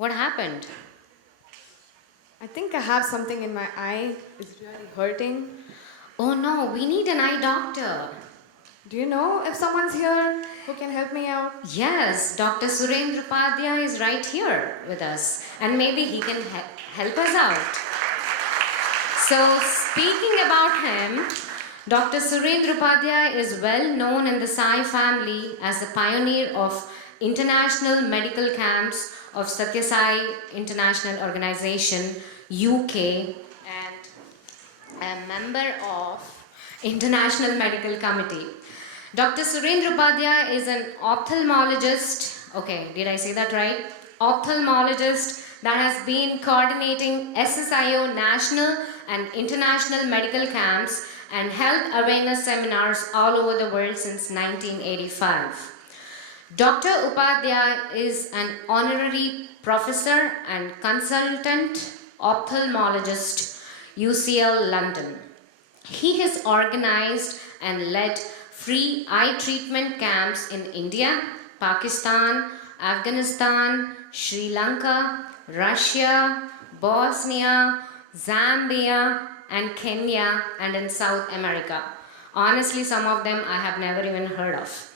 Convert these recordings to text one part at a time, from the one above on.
What happened? I think I have something in my eye. It's really hurting. Oh no, we need an eye doctor. Do you know if someone's here who can help me out? Yes, Dr. Surendra Upadhyay is right here with us, and maybe he can help us out. So, speaking about him, Dr. Surendra Upadhyay is well known in the Sai family as the pioneer of international medical camps of Sathya Sai International Organization, UK, and a member of International Medical Committee. Dr. Surendra Upadhyay is an ophthalmologist. Okay, did I say that right? Ophthalmologist that has been coordinating SSIO national and international medical camps and health awareness seminars all over the world since 1985. Dr. Upadhyay is an honorary professor and consultant ophthalmologist, UCL London. He has organized and led free eye treatment camps in India, Pakistan, Afghanistan, Sri Lanka, Russia, Bosnia, Zambia, and Kenya, and in South America. Honestly, some of them I have never even heard of.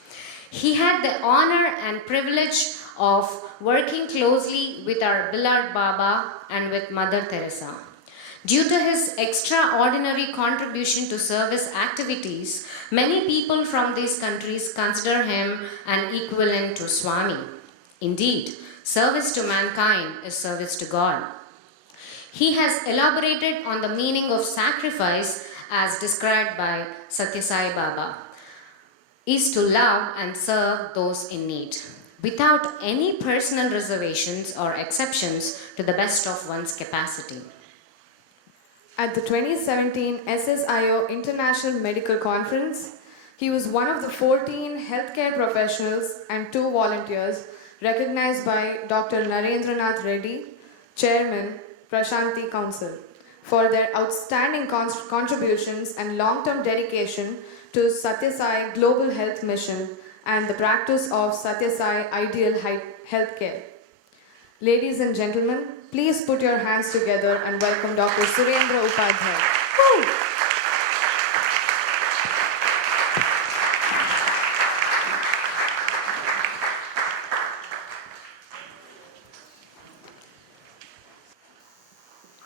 He had the honor and privilege of working closely with our beloved Baba and with Mother Teresa. Due to his extraordinary contribution to service activities, many people from these countries consider him an equivalent to Swami. Indeed, service to mankind is service to God. He has elaborated on the meaning of sacrifice as described by Sathya Sai Baba, is to love and serve those in need, without any personal reservations or exceptions to the best of one's capacity. At the 2017 SSIO International Medical Conference, he was one of the 14 healthcare professionals and 2 volunteers recognized by Dr. Narendranath Reddy, Chairman, Prashanti Council, for their outstanding contributions and long-term dedication to Sathya Sai Global Health Mission and the practice of Sathya Sai Ideal Healthcare. Ladies and gentlemen, please put your hands together and welcome Dr. Surendra Upadhyay. Woo!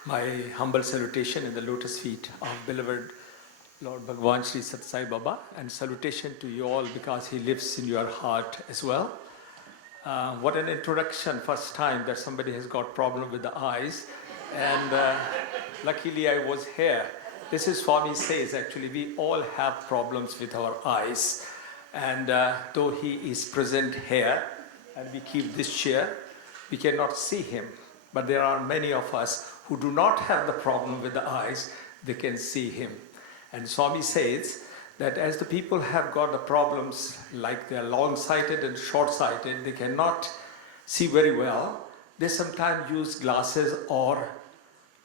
My humble salutation in the lotus feet of beloved Lord Bhagavan Sri Sathya Sai Baba, and salutation to you all because he lives in your heart as well. What an introduction, first time that somebody has got problem with the eyes, and luckily I was here. This is Swami says, actually we all have problems with our eyes, and though he is present here and we keep this chair, we cannot see him, but there are many of us who do not have the problem with the eyes, they can see him. And Swami says that as the people have got the problems like they are long-sighted and short-sighted, they cannot see very well, they sometimes use glasses or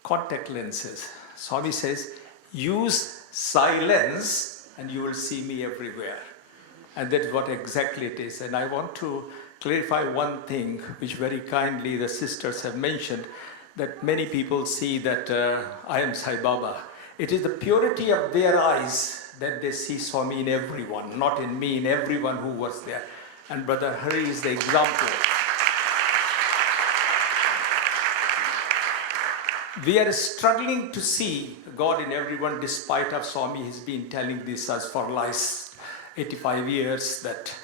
contact lenses. Swami says, use silence and you will see me everywhere. And that's what exactly it is. And I want to clarify one thing which very kindly the sisters have mentioned, that many people see that I am Sai Baba. It is the purity of their eyes that they see Swami in everyone, not in me, in everyone who was there. And Brother Hari is the example. We are struggling to see God in everyone despite of Swami has been telling this us for last 85 years that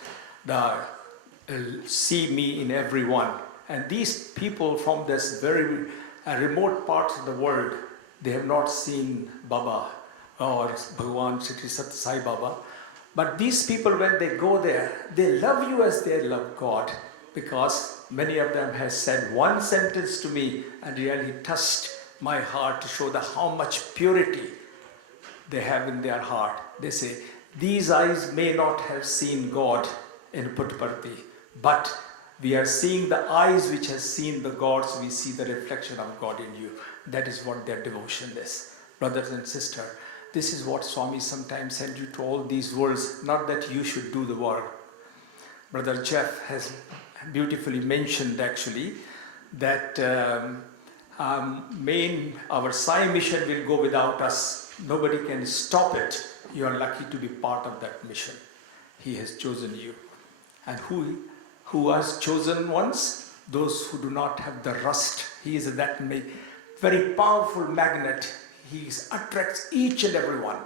see me in everyone. And these people from this very remote part of the world, they have not seen Baba or Bhagavan Shri Sathya Sai Baba. But these people, when they go there, they love you as they love God, because many of them have said one sentence to me and really touched my heart to show how much purity they have in their heart. They say, these eyes may not have seen God in Puttaparthi, but we are seeing the eyes which has seen the gods, we see the reflection of God in you. That is what their devotion is. Brothers and sisters, this is what Swami sometimes sent you to all these worlds, not that you should do the work. Brother Jeff has beautifully mentioned actually that our Sai mission will go without us. Nobody can stop it. You are lucky to be part of that mission. He has chosen you. And who has chosen ones? Those who do not have the rust. He is that very powerful magnet. He attracts each and every one.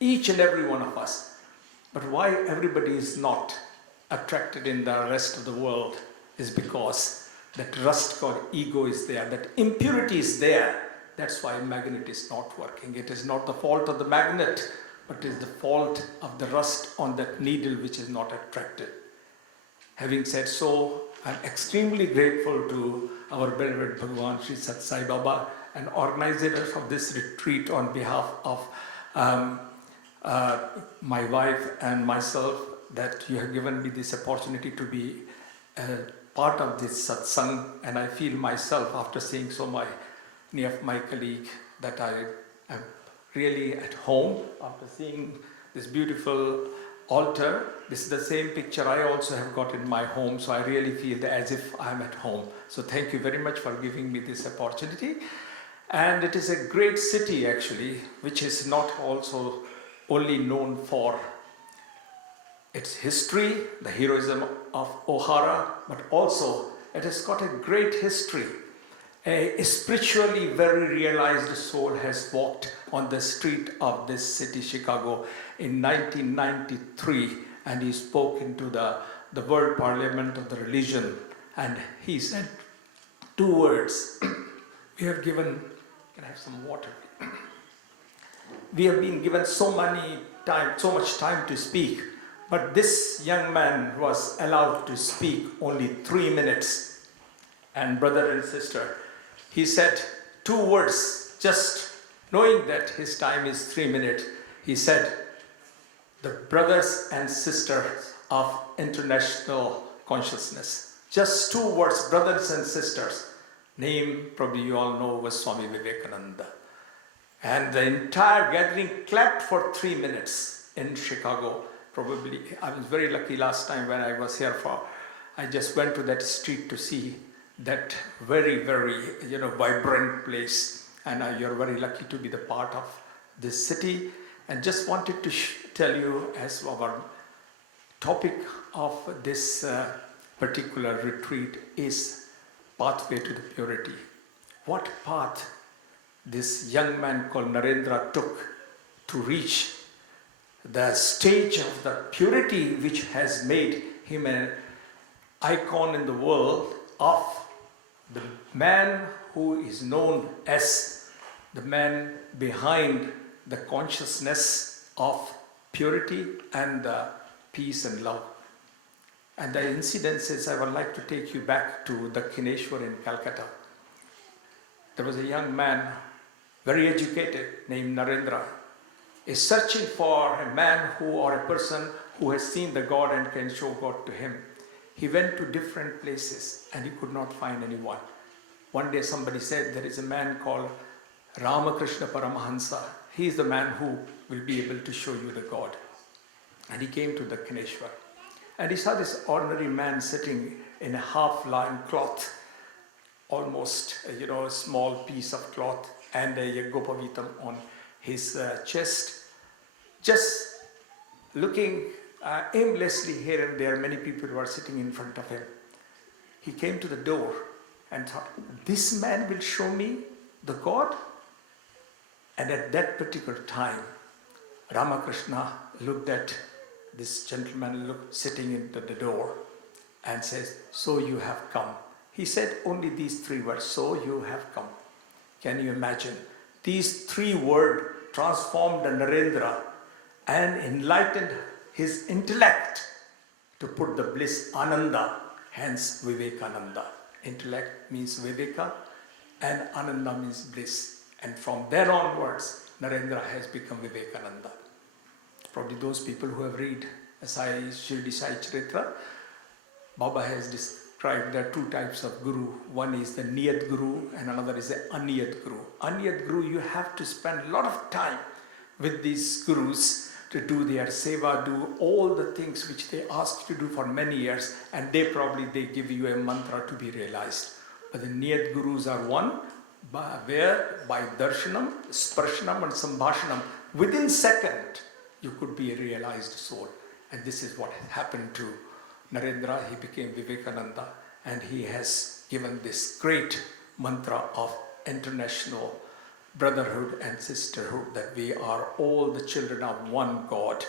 Each and every one of us. But why everybody is not attracted in the rest of the world is because that rust called ego is there, that impurity is there. That's why magnet is not working. It is not the fault of the magnet, but it is the fault of the rust on that needle which is not attracted. Having said so, I'm extremely grateful to our beloved Bhagavan Sri Sathya Sai Baba and organizers of this retreat on behalf of my wife and myself, that you have given me this opportunity to be part of this satsang. And I feel myself, after seeing so many of my colleagues, that I am really at home after seeing this beautiful altar. This is the same picture I also have got in my home, so I really feel as if I am at home. So thank you very much for giving me this opportunity. And it is a great city actually, which is not also only known for its history, the heroism of O'Hara, but also it has got a great history. A spiritually very realized soul has walked on the street of this city, Chicago, in 1993, and he spoke into the World Parliament of the Religion, and he said 2 words. We have given, can I have some water? We have been given so much time to speak, but this young man was allowed to speak only 3 minutes. And brother and sister, he said 2 words, just knowing that his time is 3 minutes. He said, the brothers and sisters of international consciousness. Just 2 words, brothers and sisters. Name, probably you all know, was Swami Vivekananda. And the entire gathering clapped for 3 minutes in Chicago. Probably, I was very lucky last time when I was here I just went to that street to see that very, very, vibrant place. And you're very lucky to be the part of this city. And just wanted to tell you, as our topic of this particular retreat is pathway to the purity. What path this young man called Narendra took to reach the stage of the purity which has made him an icon in the world of the man who is known as the man behind the consciousness of purity and peace and love. And the incidences, I would like to take you back to the Kineshwar in Calcutta. There was a young man, very educated, named Narendra, is searching for a man or a person who has seen the God and can show God to him. He went to different places and he could not find anyone. One day somebody said, there is a man called Ramakrishna Paramahansa. He is the man who will be able to show you the God. And he came to the Kineshwar. And he saw this ordinary man sitting in a half-lying cloth, almost, a small piece of cloth, and a gopavitam on his chest, just looking aimlessly here and there. Many people were sitting in front of him. He came to the door and thought, this man will show me the God? And at that particular time, Ramakrishna looked at this gentleman sitting into the door and says, so you have come. He said only these 3 words, so you have come. Can you imagine? These 3 words transformed Narendra and enlightened his intellect to put the bliss Ananda, hence Vivekananda. Intellect means Viveka and Ananda means bliss. And from there onwards, Narendra has become Vivekananda. Probably those people who have read Shirdi Sai Charitra, Baba has described there are 2 types of guru. One is the Niyat Guru and another is the Aniyat Guru. Aniyat Guru, you have to spend a lot of time with these gurus to do their seva, do all the things which they ask you to do for many years, and they give you a mantra to be realized. But the Niyat Gurus are one, where by darshanam, sparshanam and sambhashanam, within second, you could be a realized soul. And this is what happened to Narendra. He became Vivekananda, and he has given this great mantra of international brotherhood and sisterhood, that we are all the children of one God,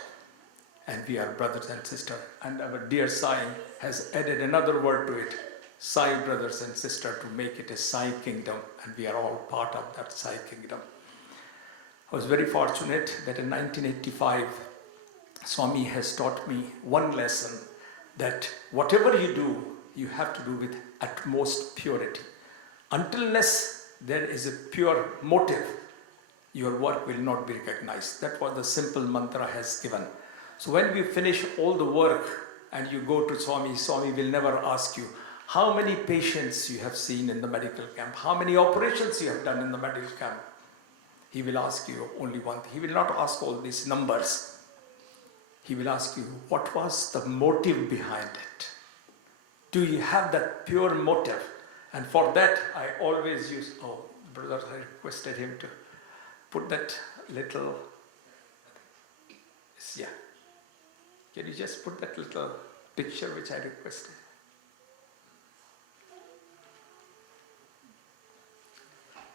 and we are brothers and sisters. And our dear Sai has added another word to it, Sai brothers and sisters, to make it a Sai kingdom, and we are all part of that Sai kingdom. I was very fortunate that in 1985, Swami has taught me one lesson, that whatever you do, you have to do with utmost purity. Unless there is a pure motive, your work will not be recognized. That was the simple mantra has given. So when we finish all the work and you go to Swami, Swami will never ask you how many patients you have seen in the medical camp, how many operations you have done in the medical camp. He will ask you only one thing. He will not ask all these numbers. He will ask you, what was the motive behind it? Do you have that pure motive? And for that, I always use, brother, I requested him to put that little, yeah. Can you just put that little picture which I requested?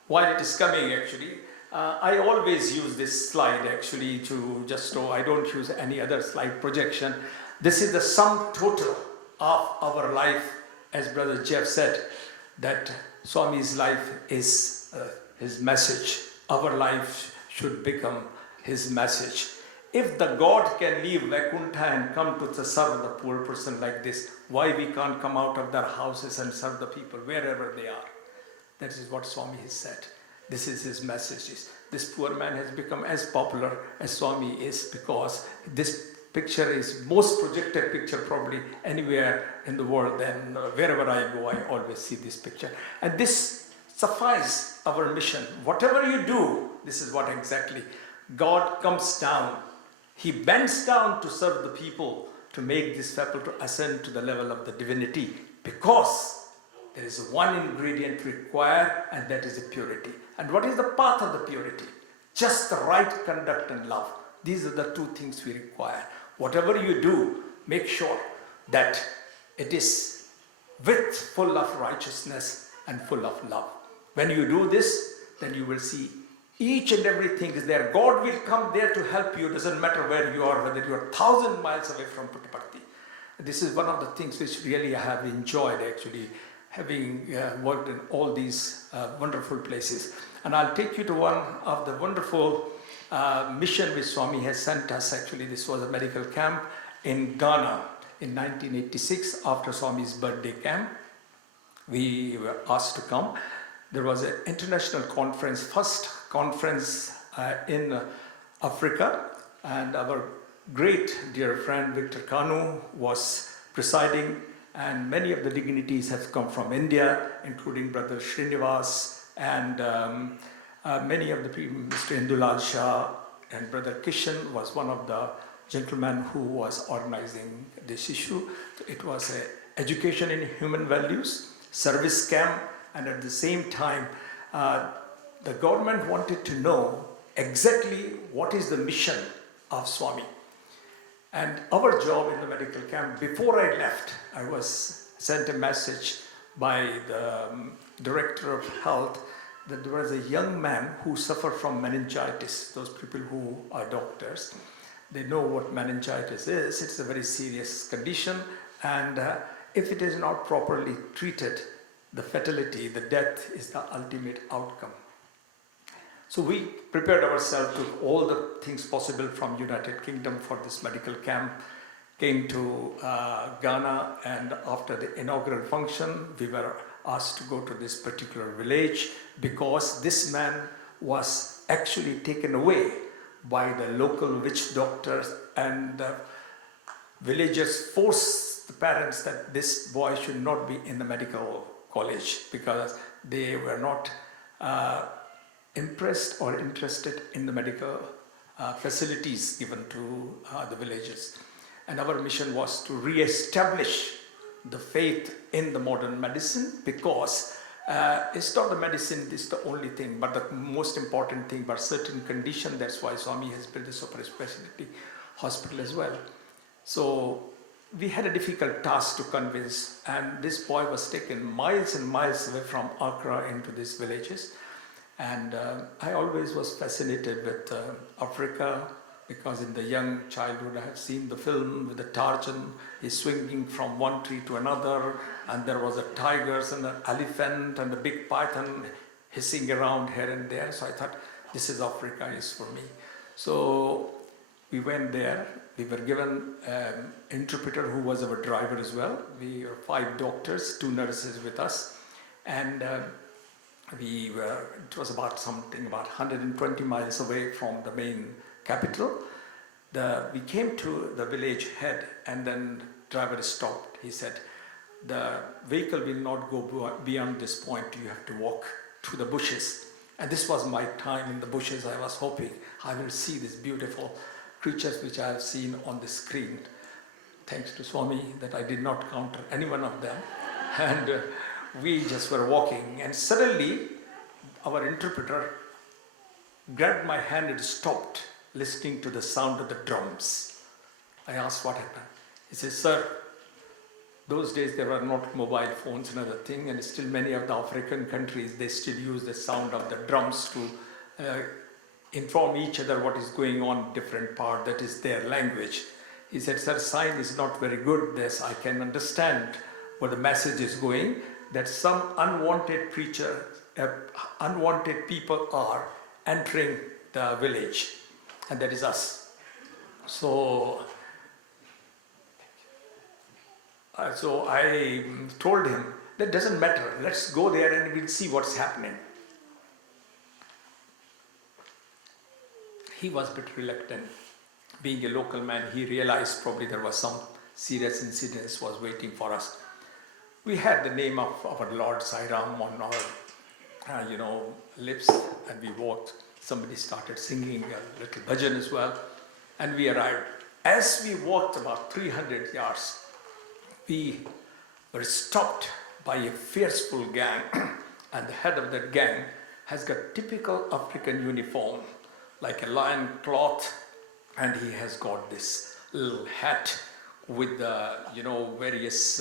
While it is coming, actually, I always use this slide actually to just show, I don't use any other slide projection. This is the sum total of our life, as Brother Jeff said, that Swami's life is his message. Our life should become his message. If the God can leave Vaikuntha and come to serve the poor person like this, why we can't come out of their houses and serve the people wherever they are? That is what Swami has said. This is his message. This poor man has become as popular as Swami is because this picture is most projected picture probably anywhere in the world, and wherever I go I always see this picture. And this suffices our mission. Whatever you do, this is what exactly. God comes down. He bends down to serve the people, to make this people to ascend to the level of the divinity, because there is one ingredient required, and that is the purity. And what is the path of the purity? Just the right conduct and love. These are the two things we require. Whatever you do, make sure that it is with full of righteousness and full of love. When you do this, then you will see each and everything is there. God will come there to help you. It doesn't matter where you are, whether you are 1,000 miles away from Puttaparthi. This is one of the things which really I have enjoyed actually, having worked in all these wonderful places. And I'll take you to one of the wonderful mission which Swami has sent us. Actually, this was a medical camp in Ghana in 1986 after Swami's birthday camp. We were asked to come. There was an international conference, first conference in Africa, and our great dear friend Victor Kanu was presiding, and many of the dignitaries have come from India, including Brother Srinivas and many of the people, Mr. Indulal Shah and Brother Kishan was one of the gentlemen who was organizing this issue. So it was an education in human values, service camp, and at the same time, the government wanted to know exactly what is the mission of Swami. And our job in the medical camp, before I left, I was sent a message by the director of health that there was a young man who suffered from meningitis. Those people who are doctors, they know what meningitis is. It's a very serious condition, and if it is not properly treated, the fatality, the death is the ultimate outcome. So we prepared ourselves, took all the things possible from United Kingdom for this medical camp, came to Ghana, and after the inaugural function, we were asked to go to this particular village because this man was actually taken away by the local witch doctors, and the villagers forced the parents that this boy should not be in the medical college because they were not impressed or interested in the medical facilities given to the villages. And our mission was to re-establish the faith in the modern medicine, because it's not the medicine, it's the only thing, but the most important thing, but certain condition. That's why Swami has built a super specialty hospital as well. So we had a difficult task to convince, and this boy was taken miles and miles away from Accra into these villages. And I always was fascinated with Africa, because in the young childhood I had seen the film with the Tarzan. He's swinging from one tree to another, and there was a tigers and an elephant and a big python hissing around here and there. So I thought, this is Africa, is for me. So we went there. We were given an interpreter who was our driver as well. We were 5 doctors, 2 nurses with us, and it was about 120 miles away from the main capital. We came to the village head, and then driver stopped. He said, the vehicle will not go beyond this point. You have to walk through the bushes. And this was my time in the bushes. I was hoping I will see these beautiful creatures which I have seen on the screen. Thanks to Swami that I did not counter any one of them. And we just were walking, and suddenly our interpreter grabbed my hand and stopped, listening to the sound of the drums. I asked what happened. He says, sir, those days there were not mobile phones and other thing, and still many of the African countries, they still use the sound of the drums to inform each other what is going on in different part, that is their language. He said, sir, sign is not very good. This I can understand where the message is going, that some unwanted creature, unwanted people are entering the village, and that is us. So I told him, that doesn't matter, let's go there and we'll see what's happening. He was a bit reluctant. Being a local man, he realized probably there was some serious incidents was waiting for us. We had the name of our Lord Sai Ram on our lips, and we walked. Somebody started singing a little bhajan as well, and we arrived. As we walked about 300 yards, we were stopped by a fearful gang, and the head of that gang has got typical African uniform, like a lion cloth, and he has got this little hat with the various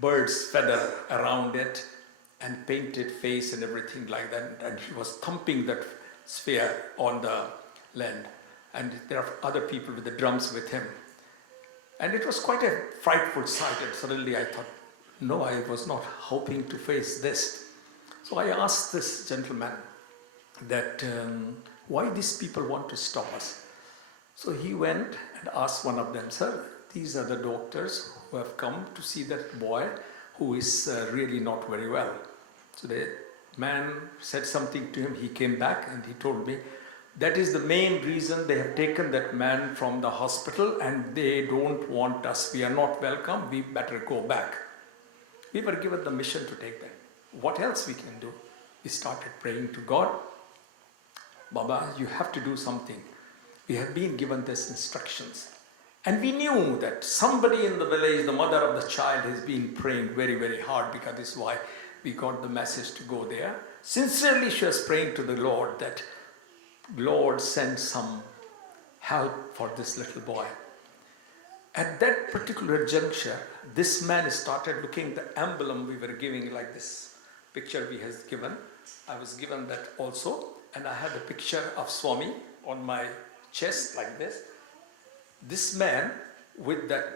bird's feather around it, and painted face and everything like that. And he was thumping that sphere on the land, and there are other people with the drums with him. And it was quite a frightful sight, and suddenly I thought, no, I was not hoping to face this. So I asked this gentleman that why these people want to stop us. So he went and asked one of them, sir, these are the doctors who have come to see that boy who is really not very well. So the man said something to him. He came back and he told me, that is the main reason they have taken that man from the hospital, and they don't want us. We are not welcome. We better go back. We were given the mission to take them. What else we can do? We started praying to God. Baba, you have to do something. We had been given these instructions. And we knew that somebody in the village, the mother of the child, has been praying very, very hard, because this is why we got the message to go there. Sincerely, she was praying to the Lord that, Lord, send some help for this little boy. At that particular juncture, this man started looking at the emblem we were giving, like this picture we has given. I was given that also, and I had a picture of Swami on my chest like this. This man with that,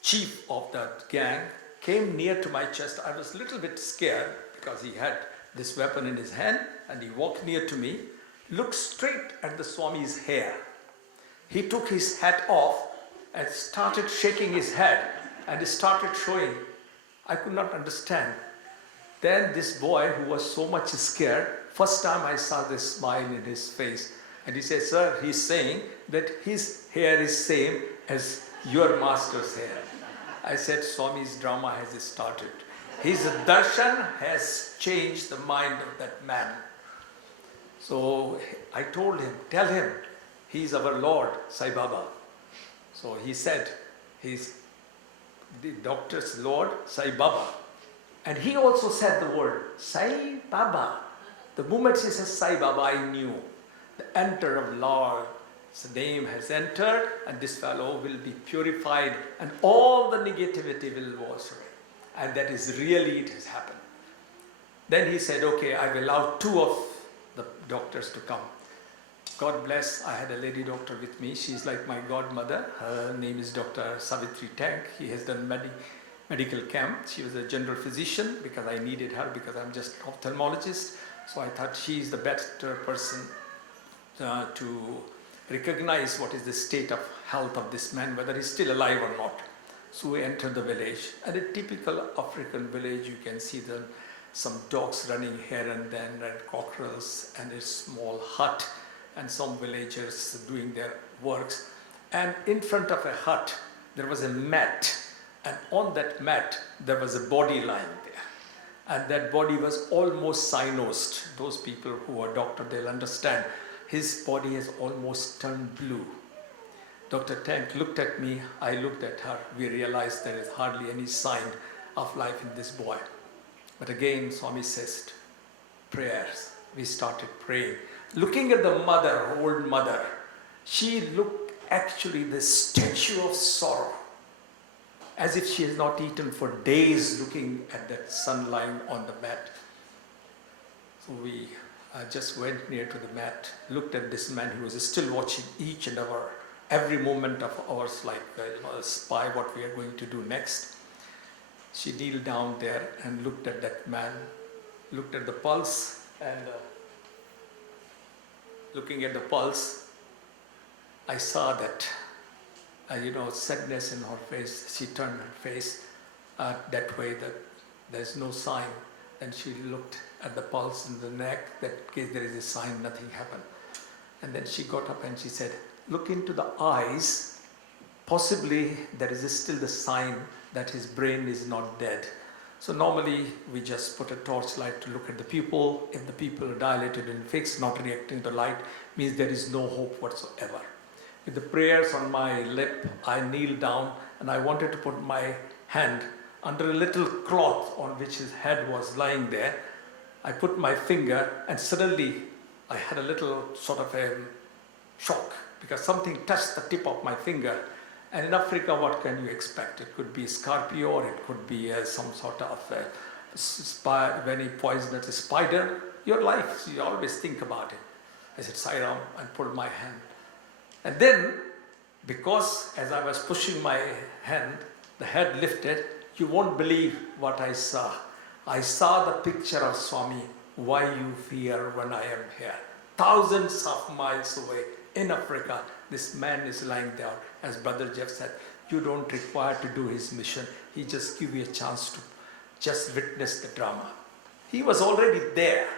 chief of that gang came near to my chest. I was a little bit scared because he had this weapon in his hand, and he walked near to me, looked straight at the Swami's hair. He took his hat off and started shaking his head and started showing. I could not understand. Then this boy, who was so much scared, first time I saw this smile in his face. And he said, sir, he's saying that his hair is same as your master's hair. I said, Swami's drama has started. His darshan has changed the mind of that man. So I told him, tell him, he's our Lord, Sai Baba. So he said, he's the doctor's Lord, Sai Baba. And he also said the word, Sai Baba. The moment he says Sai Baba, I knew the enter of Lord's name has entered, and this fellow will be purified, and all the negativity will wash away. And that is really, it has happened. Then he said, okay, I will allow 2 of the doctors to come. God bless, I had a lady doctor with me. She's like my godmother. Her name is Dr. Savitri Tank. He has done medical camp. She was a general physician because I needed her because I'm just an ophthalmologist. So I thought she's the better person to recognize what is the state of health of this man, whether he's still alive or not. So we entered the village. And a typical African village, you can see some dogs running here and then, and cockerels, and a small hut, and some villagers doing their works. And in front of a hut, there was a mat, and on that mat, there was a body lying there. And that body was almost cyanosed. Those people who are doctors, they'll understand. His body has almost turned blue. Dr. Tank looked at me, I looked at her. We realized there is hardly any sign of life in this boy. But again, Swami says, prayers. We started praying. Looking at the mother, old mother, she looked actually the statue of sorrow, as if she has not eaten for days, looking at that sun lying on the mat. So we just went near to the mat, looked at this man who was still watching each and every moment of ours, like a spy, what we are going to do next. She kneeled down there and looked at that man, looked at the pulse, and looking at the pulse, I saw that, sadness in her face. She turned her face that way, that there's no sign. And she looked at the pulse in the neck, that in case there is a sign, nothing happened. And then she got up and she said, look into the eyes, possibly there is still the sign that his brain is not dead. So normally we just put a torchlight to look at the pupil. If the pupil are dilated and fixed, not reacting to light, means there is no hope whatsoever. With the prayers on my lip, I kneeled down and I wanted to put my hand under a little cloth on which his head was lying there. I put my finger and suddenly I had a little sort of a shock because something touched the tip of my finger. And in Africa, what can you expect? It could be scorpio, or it could be some sort of very poisonous spider. Your life, you always think about it. I said, Sai Ram, and pulled my hand. And then, because as I was pushing my hand, the head lifted, you won't believe what I saw. I saw the picture of Swami, why you fear when I am here. Thousands of miles away in Africa, this man is lying there. As Brother Jeff said, you don't require to do his mission. He just give you a chance to just witness the drama. He was already there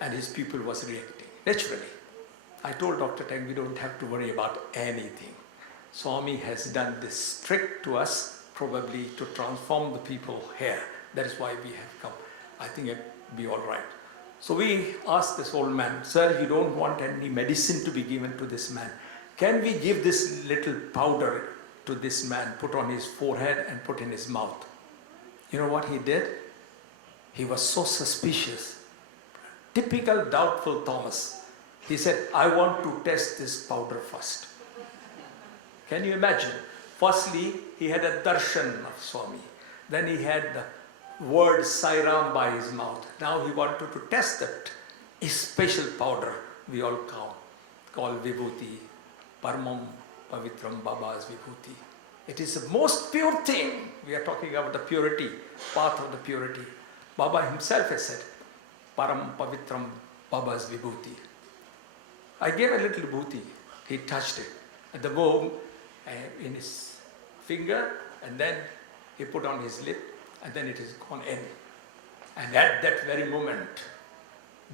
and his people was reacting naturally. I told Dr. Tang, we don't have to worry about anything. Swami has done this trick to us, probably to transform the people here. That is why we have come. I think it'll be all right. So we asked this old man, sir, you don't want any medicine to be given to this man. Can we give this little powder to this man, put on his forehead and put in his mouth? You know what he did? He was so suspicious. Typical doubtful Thomas. He said, I want to test this powder first. Can you imagine? Firstly, he had a darshan of Swami. Then he had the word Sai Ram by his mouth. Now he wanted to test that. A special powder we all call vibhuti. Paramam Pavitram Baba's vibhuti. It is the most pure thing. We are talking about the purity, path of the purity. Baba himself has said, Param Pavitram Baba's vibhuti. I gave a little vibhuti. He touched it at the bone in his finger, and then he put on his lip, and then it is gone in. And at that very moment,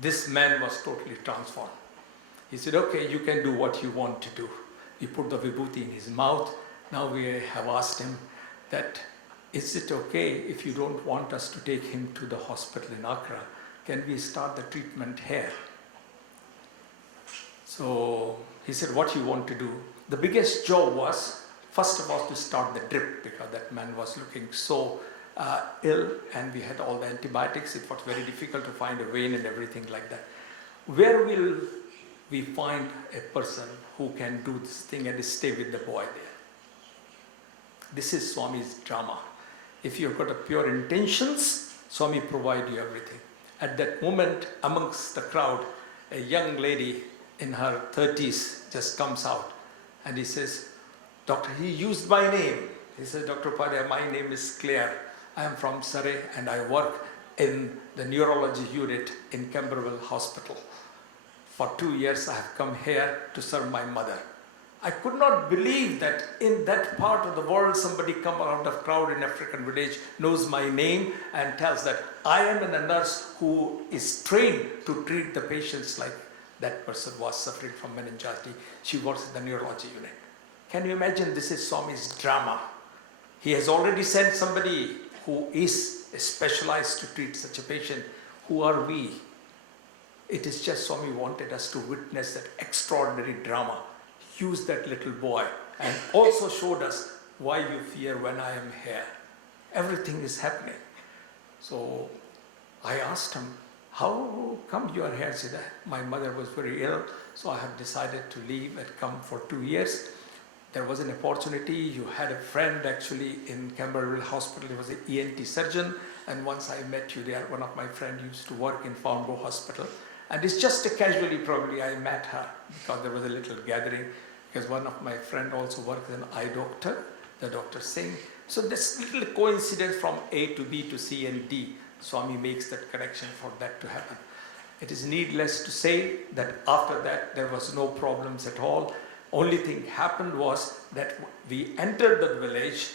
this man was totally transformed. He said, okay, you can do what you want to do. He put the vibhuti in his mouth. Now we have asked him that, is it okay if you don't want us to take him to the hospital in Accra? Can we start the treatment here? So he said, what you want to do? The biggest job was, first of all, to start the drip, because that man was looking so ill, and we had all the antibiotics. It was very difficult to find a vein and everything like that. Where will we find a person who can do this thing and stay with the boy there? This is Swami's drama. If you've got a pure intentions, Swami provide you everything. At that moment, amongst the crowd, a young lady in her 30s just comes out, and he says, Doctor, he used my name. He says, Dr. Upadhyay, my name is Claire. I am from Surrey and I work in the neurology unit in Camberwell Hospital. For 2 years I have come here to serve my mother. I could not believe that in that part of the world somebody come out of crowd in African village, knows my name and tells that I am a nurse who is trained to treat the patients like that person was suffering from meningitis. She works in the neurology unit. Can you imagine? This is Swami's drama. He has already sent somebody who is specialized to treat such a patient. Who are we? It is just Swami wanted us to witness that extraordinary drama. Use that little boy and also showed us why you fear when I am here. Everything is happening. So I asked him, how come you are here? He said, my mother was very ill, so I have decided to leave and come for 2 years. There was an opportunity. You had a friend actually in Camberwell Hospital. He was an ENT surgeon, and once I met you there, one of my friends used to work in Farnborough Hospital, and it's just a casually probably I met her because there was a little gathering, because one of my friend also worked as an eye doctor, the Dr. Singh. So this little coincidence from A to B to C and D, Swami makes that connection for that to happen. It is needless to say that after that there was no problems at all. Only thing happened was that we entered the village,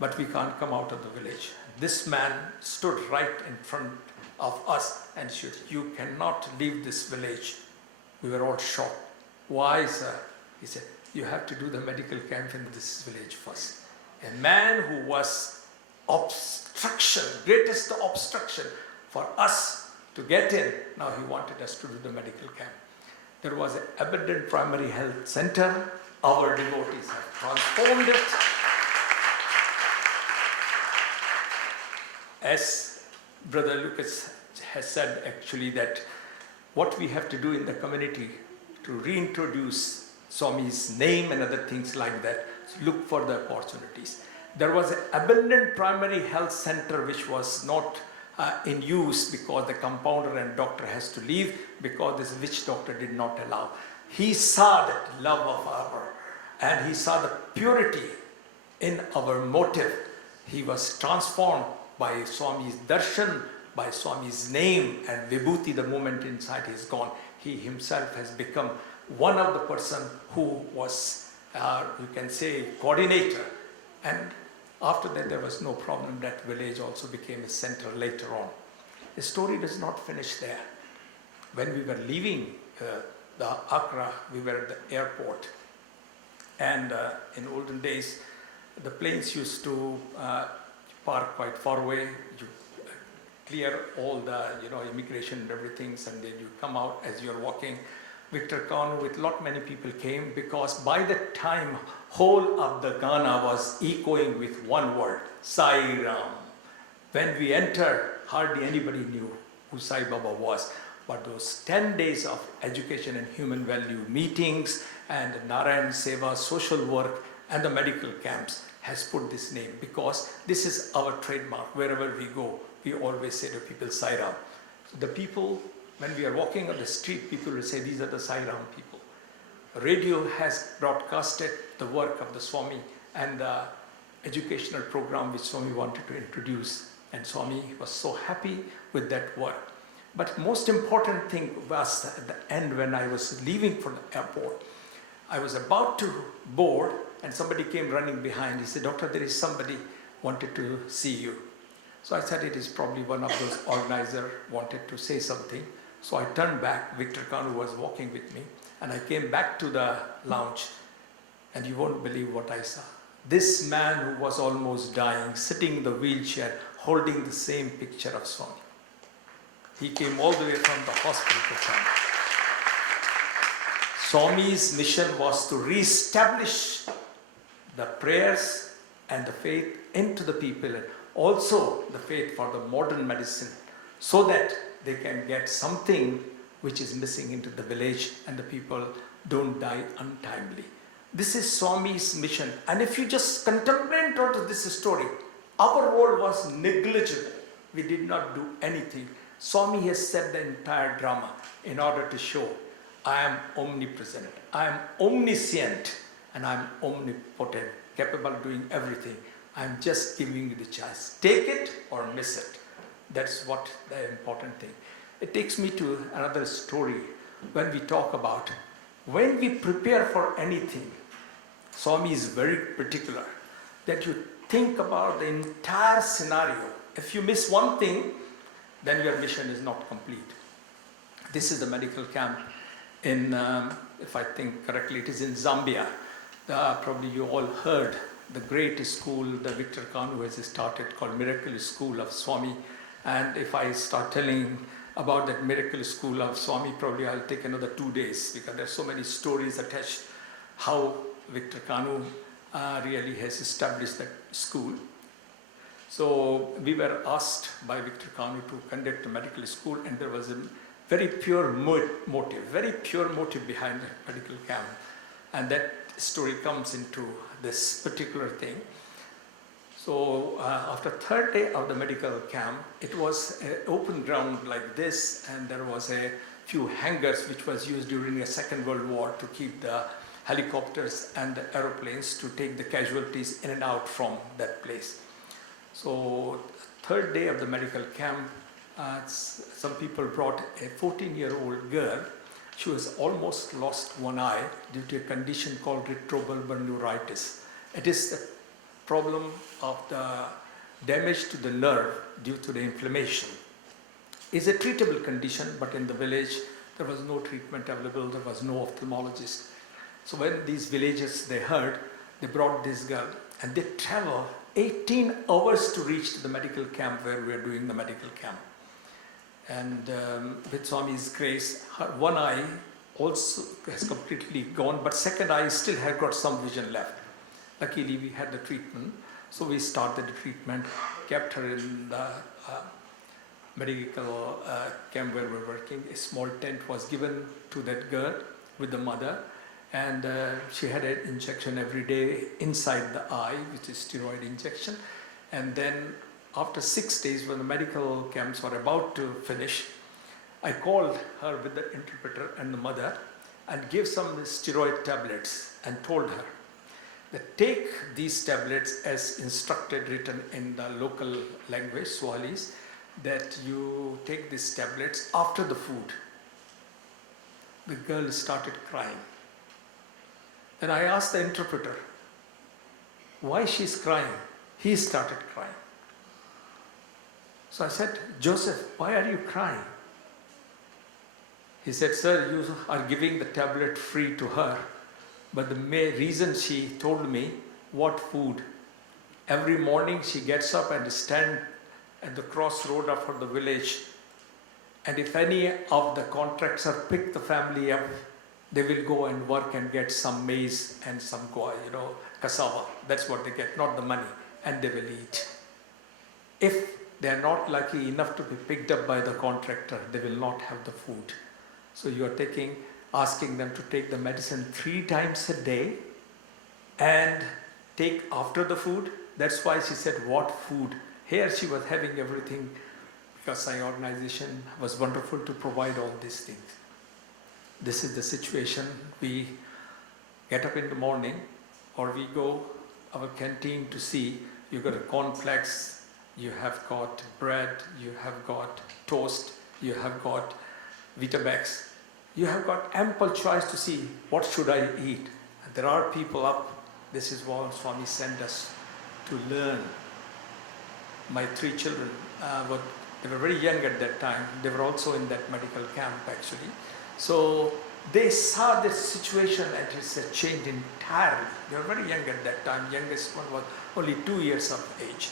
but we can't come out of the village. This man stood right in front of us and said, you cannot leave this village. We were all shocked. Why, sir? He said, you have to do the medical camp in this village first. A man who was obstruction, greatest obstruction for us to get in, now he wanted us to do the medical camp. There was an abundant primary health center. Our devotees have transformed it. As Brother Lucas has said actually, that what we have to do in the community to reintroduce Swami's name and other things like that, look for the opportunities. There was an abundant primary health center which was not in use because the compounder and doctor has to leave because this witch doctor did not allow. He saw that love of our, and he saw the purity in our motive. He was transformed by Swami's darshan, by Swami's name and vibhuti. The moment inside is gone. He himself has become one of the person who was, you can say, coordinator. And after that, there was no problem. That village also became a center later on. The story does not finish there. When we were leaving the Accra, we were at the airport. And in olden days, the planes used to park quite far away. You clear all the immigration and everything, and then you come out as you're walking. Victor Kanu with many people came, because by the time whole of the Ghana was echoing with one word, Sai Ram. When we entered, hardly anybody knew who Sai Baba was. But those 10 days of education and human value meetings and Narayan Seva social work and the medical camps has put this name, because this is our trademark. Wherever we go, we always say to people, Sai Ram. So the people, when we are walking on the street, people will say, these are the Sai Ram people. Radio has broadcasted the work of the Swami and the educational program which Swami wanted to introduce. And Swami was so happy with that work. But most important thing was at the end, when I was leaving from the airport, I was about to board and somebody came running behind. He said, Doctor, there is somebody wanted to see you. So I said, it is probably one of those organizers wanted to say something. So I turned back. Victor Kanu was walking with me, and I came back to the lounge, and you won't believe what I saw. This man who was almost dying, sitting in the wheelchair, holding the same picture of Swami. He came all the way from the hospital to come. Swami's mission was to re-establish the prayers and the faith into the people, and also the faith for the modern medicine, so that they can get something which is missing into the village and the people don't die untimely. This is Swami's mission. And if you just contemplate on this story, our role was negligible. We did not do anything. Swami has set the entire drama in order to show, I am omnipresent, I am omniscient, and I am omnipotent, capable of doing everything. I am just giving you the choice. Take it or miss it. That's what the important thing. It takes me to another story when we talk about when we prepare for anything. Swami is very particular that you think about the entire scenario. If you miss one thing, then your mission is not complete. This is the medical camp in, if I think correctly, it is in Zambia. Probably you all heard the great school that Victor Kanu has started called Miraculous School of Swami. And if I start telling about that Miraculous School of Swami, probably I'll take another 2 days, because there's so many stories attached how Victor Kanu really has established that school. So we were asked by Victor Kanu to conduct a medical school, and there was a very pure motive behind the medical camp. And that story comes into this particular thing. So after third day of the medical camp, it was an open ground like this, and there was a few hangars which was used during the Second World War to keep the helicopters and the aeroplanes to take the casualties in and out from that place. So third day of the medical camp, some people brought a 14-year-old girl. She was almost lost one eye due to a condition called retrobulbar neuritis. It is the problem of the damage to the nerve due to the inflammation. It's a treatable condition, but in the village there was no treatment available, there was no ophthalmologist. So when these villagers, they heard, they brought this girl, and they traveled 18 hours to reach the medical camp where we are doing the medical camp. And with Swami's grace, her one eye also has completely gone, but second eye still had got some vision left. Luckily, we had the treatment, so we started the treatment, kept her in the medical camp where we're working. A small tent was given to that girl with the mother, and she had an injection every day inside the eye, which is steroid injection. And then after 6 days, when the medical camps were about to finish, I called her with the interpreter and the mother and gave some steroid tablets and told her that take these tablets as instructed, written in the local language, Swalis, that you take these tablets after the food. The girl started crying. Then I asked the interpreter, why she's crying? He started crying. So I said, Joseph, why are you crying? He said, sir, you are giving the tablet free to her. But the reason she told me, what food? Every morning she gets up and stands at the crossroad of the village. And if any of the contractors pick the family up, they will go and work and get some maize and some cassava. That's what they get, not the money. And they will eat. If they are not lucky enough to be picked up by the contractor, they will not have the food. So you are asking them to take the medicine 3 times a day and take after the food. That's why she said, what food? Here she was having everything, because our organization was wonderful to provide all these things. This is the situation. We get up in the morning, or we go our canteen to see. You got a cornflakes, you have got bread, you have got toast, you have got Vitabix. You have got ample choice to see what should I eat. And there are people up. This is what Swami sent us to learn. My 3 children, they were very young at that time. They were also in that medical camp actually. So they saw this situation and it's changed entirely. They were very young at that time. Youngest one was only 2 years of age.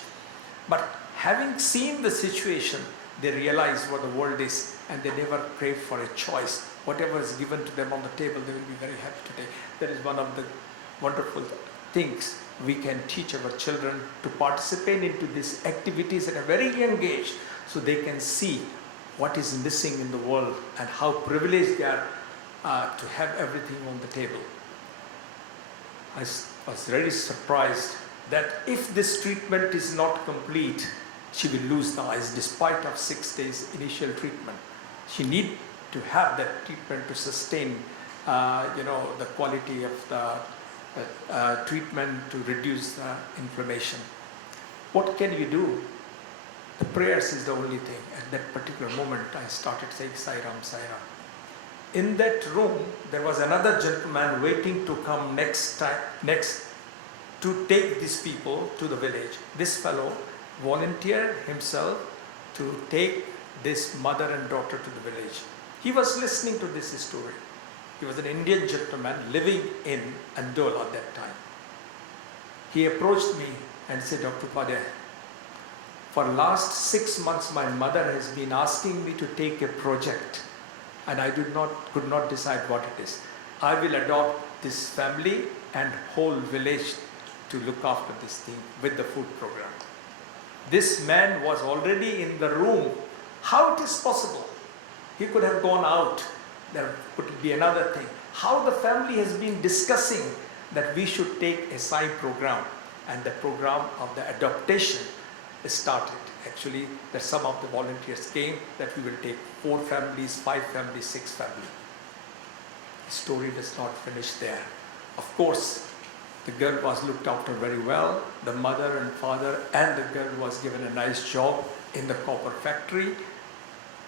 But having seen the situation, they realized what the world is, and they never craved for a choice. whatever is given to them on the table, they will be very happy to take. That is one of the wonderful things we can teach our children, to participate into these activities at a very young age, so they can see what is missing in the world and how privileged they are to have everything on the table. I was very surprised that if this treatment is not complete, she will lose the eyes despite of 6 days initial treatment. She need to have that treatment to sustain the quality of the treatment, to reduce the inflammation. What can you do? The prayers is the only thing. At that particular moment, I started saying Sai Ram, Sai Ram. In that room, there was another gentleman waiting to come next to take these people to the village. This fellow volunteered himself to take this mother and daughter to the village. He was listening to this story. He was an Indian gentleman living in Andola at that time. He approached me and said, Dr. Upadhyay, for last 6 months my mother has been asking me to take a project, and I could not decide what it is. I will adopt this family and whole village to look after this thing with the food program. This man was already in the room. How it is possible? He could have gone out. There could be another thing. How the family has been discussing that we should take a Sai program, and the program of the adaptation started. Actually, that some of the volunteers came, that we will take 4 families, 5 families, 6 families. The story does not finish there. Of course, the girl was looked after very well. The mother and father and the girl was given a nice job in the copper factory,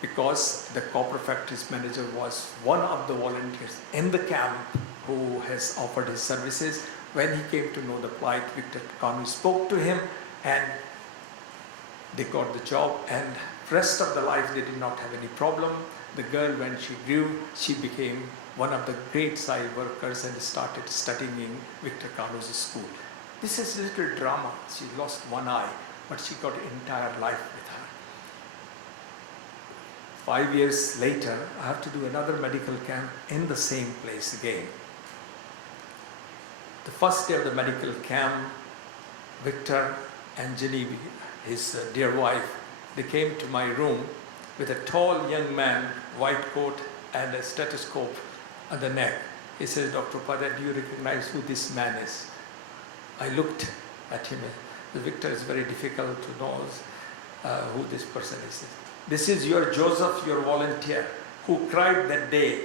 because the copper factory's manager was one of the volunteers in the camp who has offered his services. When he came to know the plight, Victor Kanu spoke to him, and they got the job, and rest of the life they did not have any problem. The girl, when she grew, she became one of the great Sai workers and started studying in Victor Kanu's school. This is a little drama. She lost one eye, but she got entire life with her. 5 years later, I have to do another medical camp in the same place again. The first day of the medical camp, Victor and Jenny, his dear wife, they came to my room with a tall young man, white coat and a stethoscope on the neck. He says, Dr. Upadhyay, do you recognize who this man is? I looked at him. Victor, is very difficult to know who this person is. This is your Joseph, your volunteer, who cried that day.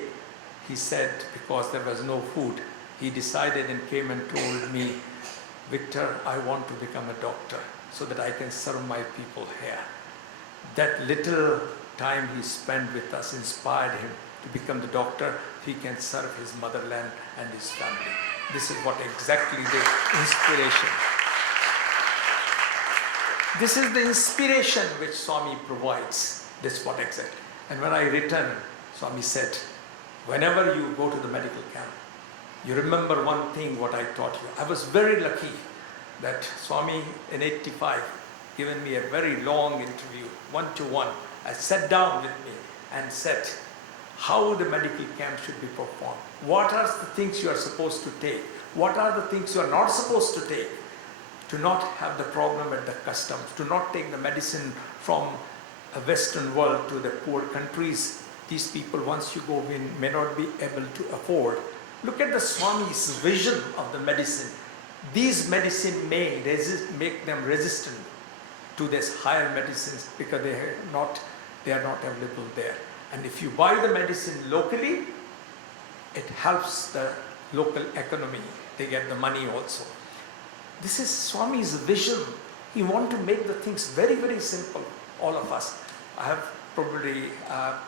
He said, because there was no food, he decided and came and told me, Victor, I want to become a doctor so that I can serve my people here. That little time he spent with us inspired him to become the doctor. He can serve his motherland and his family. This is what exactly the inspiration. This is the inspiration which Swami provides. This is what exactly. And when I returned, Swami said, whenever you go to the medical camp, you remember one thing what I taught you. I was very lucky that Swami in 85 given me a very long interview, one-to-one. I sat down with me and said how the medical camp should be performed. What are the things you are supposed to take? What are the things you are not supposed to take? To not have the problem at the customs, to not take the medicine from a Western world to the poor countries. These people, once you go in, may not be able to afford. Look at the Swami's vision of the medicine. These medicine may make them resistant to these higher medicines because they are not available there. And if you buy the medicine locally, it helps the local economy. They get the money also. This is Swami's vision. He wants to make the things very, very simple, all of us. I have probably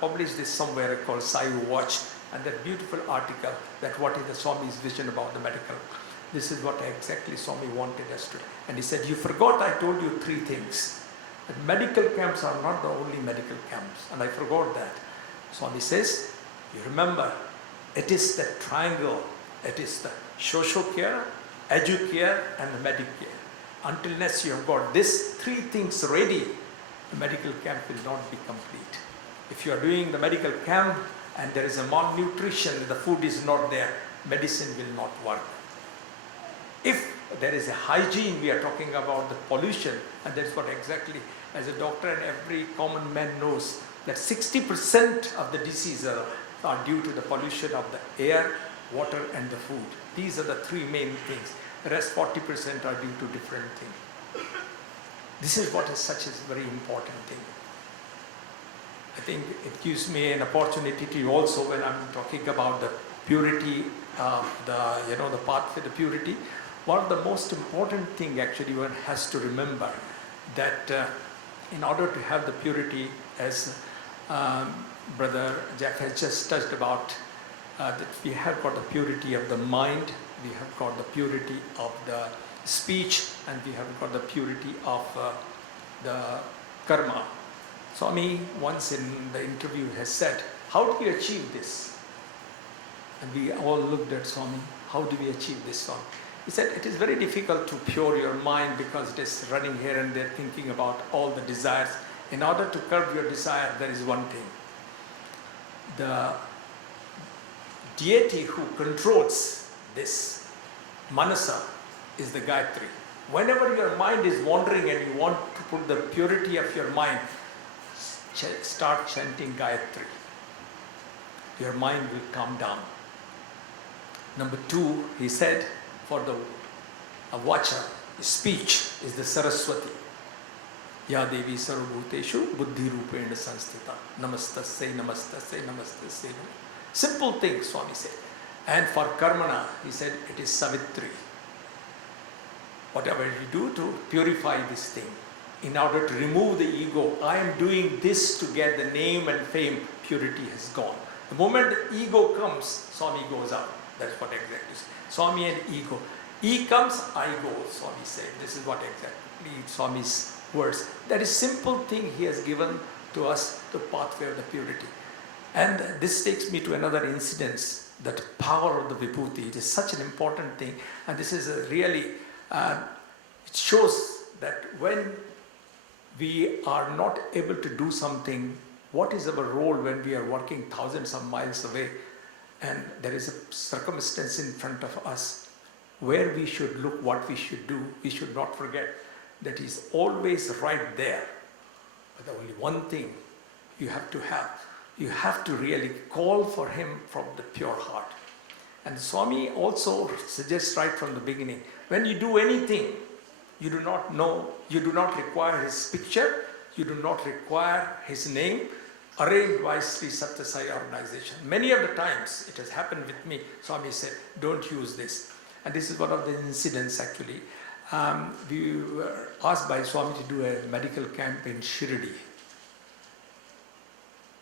published this somewhere called Sai Watch, and that beautiful article that what is the Swami's vision about the medical. This is what exactly Swami wanted us to do. And he said, you forgot I told you 3 things. That medical camps are not the only medical camps. And I forgot that. Swami says, you remember, it is the triangle. It is the social care, educare and the medicare. Until unless you have got these 3 things ready, the medical camp will not be complete. If you are doing the medical camp and there is a malnutrition, the food is not there, medicine will not work. If there is a hygiene, we are talking about the pollution, and that's what exactly, as a doctor and every common man knows, that 60% of the diseases are due to the pollution of the air, water and the food. These are the three main things. The rest 40% are due to different things. This is what is such a very important thing. I think it gives me an opportunity to also, when I'm talking about the purity of the pathway to purity, one of the most important thing actually one has to remember that in order to have the purity, as Brother Jack has just touched about, that we have got the purity of the mind, we have got the purity of the speech, and we have got the purity of the karma. Swami once in the interview has said, how do we achieve this? And we all looked at Swami, how do we achieve this, Swami? He said, it is very difficult to pure your mind because it is running here and there thinking about all the desires. In order to curb your desire, there is one thing. The deity who controls this manasa is the Gayatri. Whenever your mind is wandering and you want to put the purity of your mind, start chanting Gayatri. Your mind will calm down. Number 2, he said, for the vacha, speech is the Saraswati. Ya Devi Sarvabhuteshu Buddhi Rupena Sanstita. Namastasya, Namastasya, Namastasya. Simple thing, Swami said. And for Karmana, he said, it is Savitri. Whatever you do to purify this thing, in order to remove the ego, I am doing this to get the name and fame, purity has gone. The moment the ego comes, Swami goes out. That's what exactly is. Swami and ego. E comes, I go, Swami said. This is what exactly Swami's words. That is simple thing he has given to us, the pathway of the purity. And this takes me to another incident, that power of the vibhuti. It is such an important thing. And this is a really, it shows that when we are not able to do something, what is our role when we are working thousands of miles away and there is a circumstance in front of us where we should look, what we should do. We should not forget that He's always right there. But the only one thing you have to really call for Him from the pure heart. And Swami also suggests right from the beginning, when you do anything, you do not require His picture, you do not require His name, arranged by Sri Sathya Sai organization. Many of the times it has happened with me. Swami said, don't use this. And this is one of the incidents actually. We were asked by Swami to do a medical camp in Shirdi.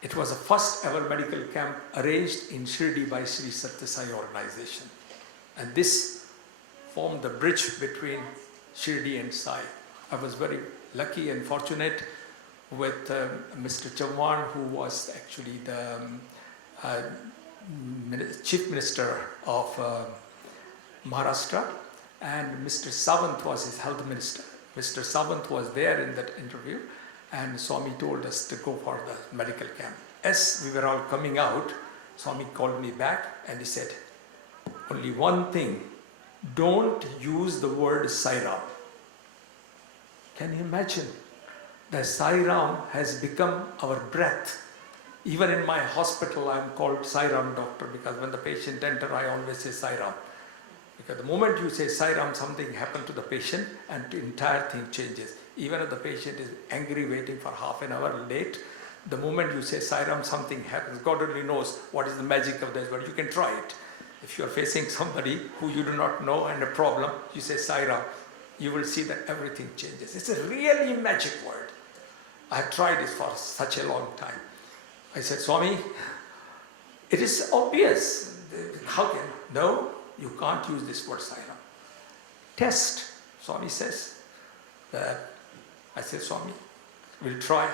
It was the first ever medical camp arranged in Shirdi by Sri Sathya Sai organization. And this formed the bridge between Shirdi and Sai. I was very lucky and fortunate with Mr. Chauhan, who was actually the Chief Minister of Maharashtra, and Mr. Sawant was his health minister. Mr. Sawant was there in that interview, and Swami told us to go for the medical camp. As we were all coming out, Swami called me back and he said, only one thing, don't use the word Sai Ram. Can you imagine? The Sai Ram has become our breath. Even in my hospital, I am called Sai Ram doctor, because when the patient enters, I always say Sai Ram. Because the moment you say Sai Ram, something happens to the patient and the entire thing changes. Even if the patient is angry, waiting for half an hour late, the moment you say Sai Ram, something happens. God only knows what is the magic of this, but you can try it. If you are facing somebody who you do not know and a problem, you say Sai Ram, you will see that everything changes. It's a really magic word. I have tried this for such a long time. I said, Swami, it is obvious. How can? No, you can't use this word Sai Ram. Test, Swami says. I said, Swami, we'll try.